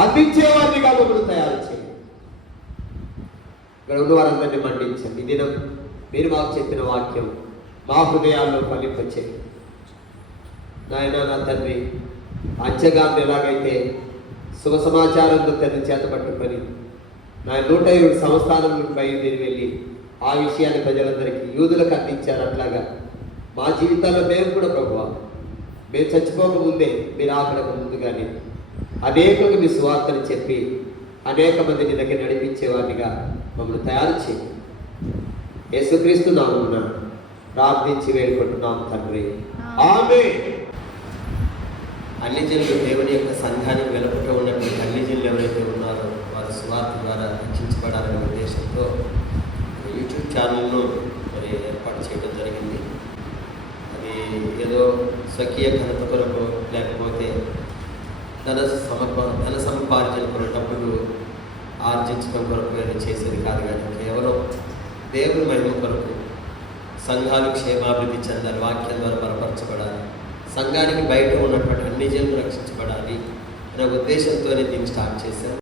అందించేవారిగా మమ్మల్ని తయారు చేయండి. ఇక్కడ ఉన్న వారందరినీ మండించండి. ఈ దినం మీరు మాకు చెప్పిన వాక్యం మా హృదయాల్లో ఫలింపచేయండి. నాయన నా తండ్రి, అంచగాన్ని ఎలాగైతే శుభ సమాచారంతో తండ్రి చేత పట్టుకొని నా 107 సంస్థానంలో బయలుదేరి వెళ్ళి ఆ విషయాన్ని ప్రజలందరికీ యూదులకు అందించారు. అట్లాగా మా జీవితాల్లో మేము కూడా ప్రభువా, మేము చచ్చిపోకముందే మీరు ఆకడకు ముందుగానే అనేకులకు మీ సువార్తను చెప్పి అనేక మందిని దగ్గర నడిపించేవాడిగా మమ్మల్ని తయారు చేయండి. యేసుక్రీస్తు నామమున ప్రార్థించి వేడుకుంటున్నాం తండ్రి, ఆమేన్. అన్ని జనులు దేవుని యొక్క సంఘానికి వెలుపట ఉన్నటువంటి అన్ని జనులు ఎవరైతే ఉన్నారో వారు సువార్త ద్వారా రక్షించబడాలనే ఉద్దేశంతో యూట్యూబ్ ఛానల్ను మరి ఏర్పాటు చేయడం జరిగింది. అది ఏదో స్వకీయ ఘనత కొరకు, లేకపోతే ధన సముపార్జన కొరకు, డబ్బులు ఆర్జించడం కొరకు నేను చేసేది కాదు, కానీ కేవలం దేవుని మహిమ కొరకు, సంఘాలు క్షేమాభివృద్ధి చెందాలి, వాక్యం ద్వారా బలపరచబడాలి, సంఘానికి బయట ఉన్నటువంటి అన్ని జనులు రక్షించబడాలి అనే ఉద్దేశంతోనే దీన్ని స్టార్ట్ చేశాను.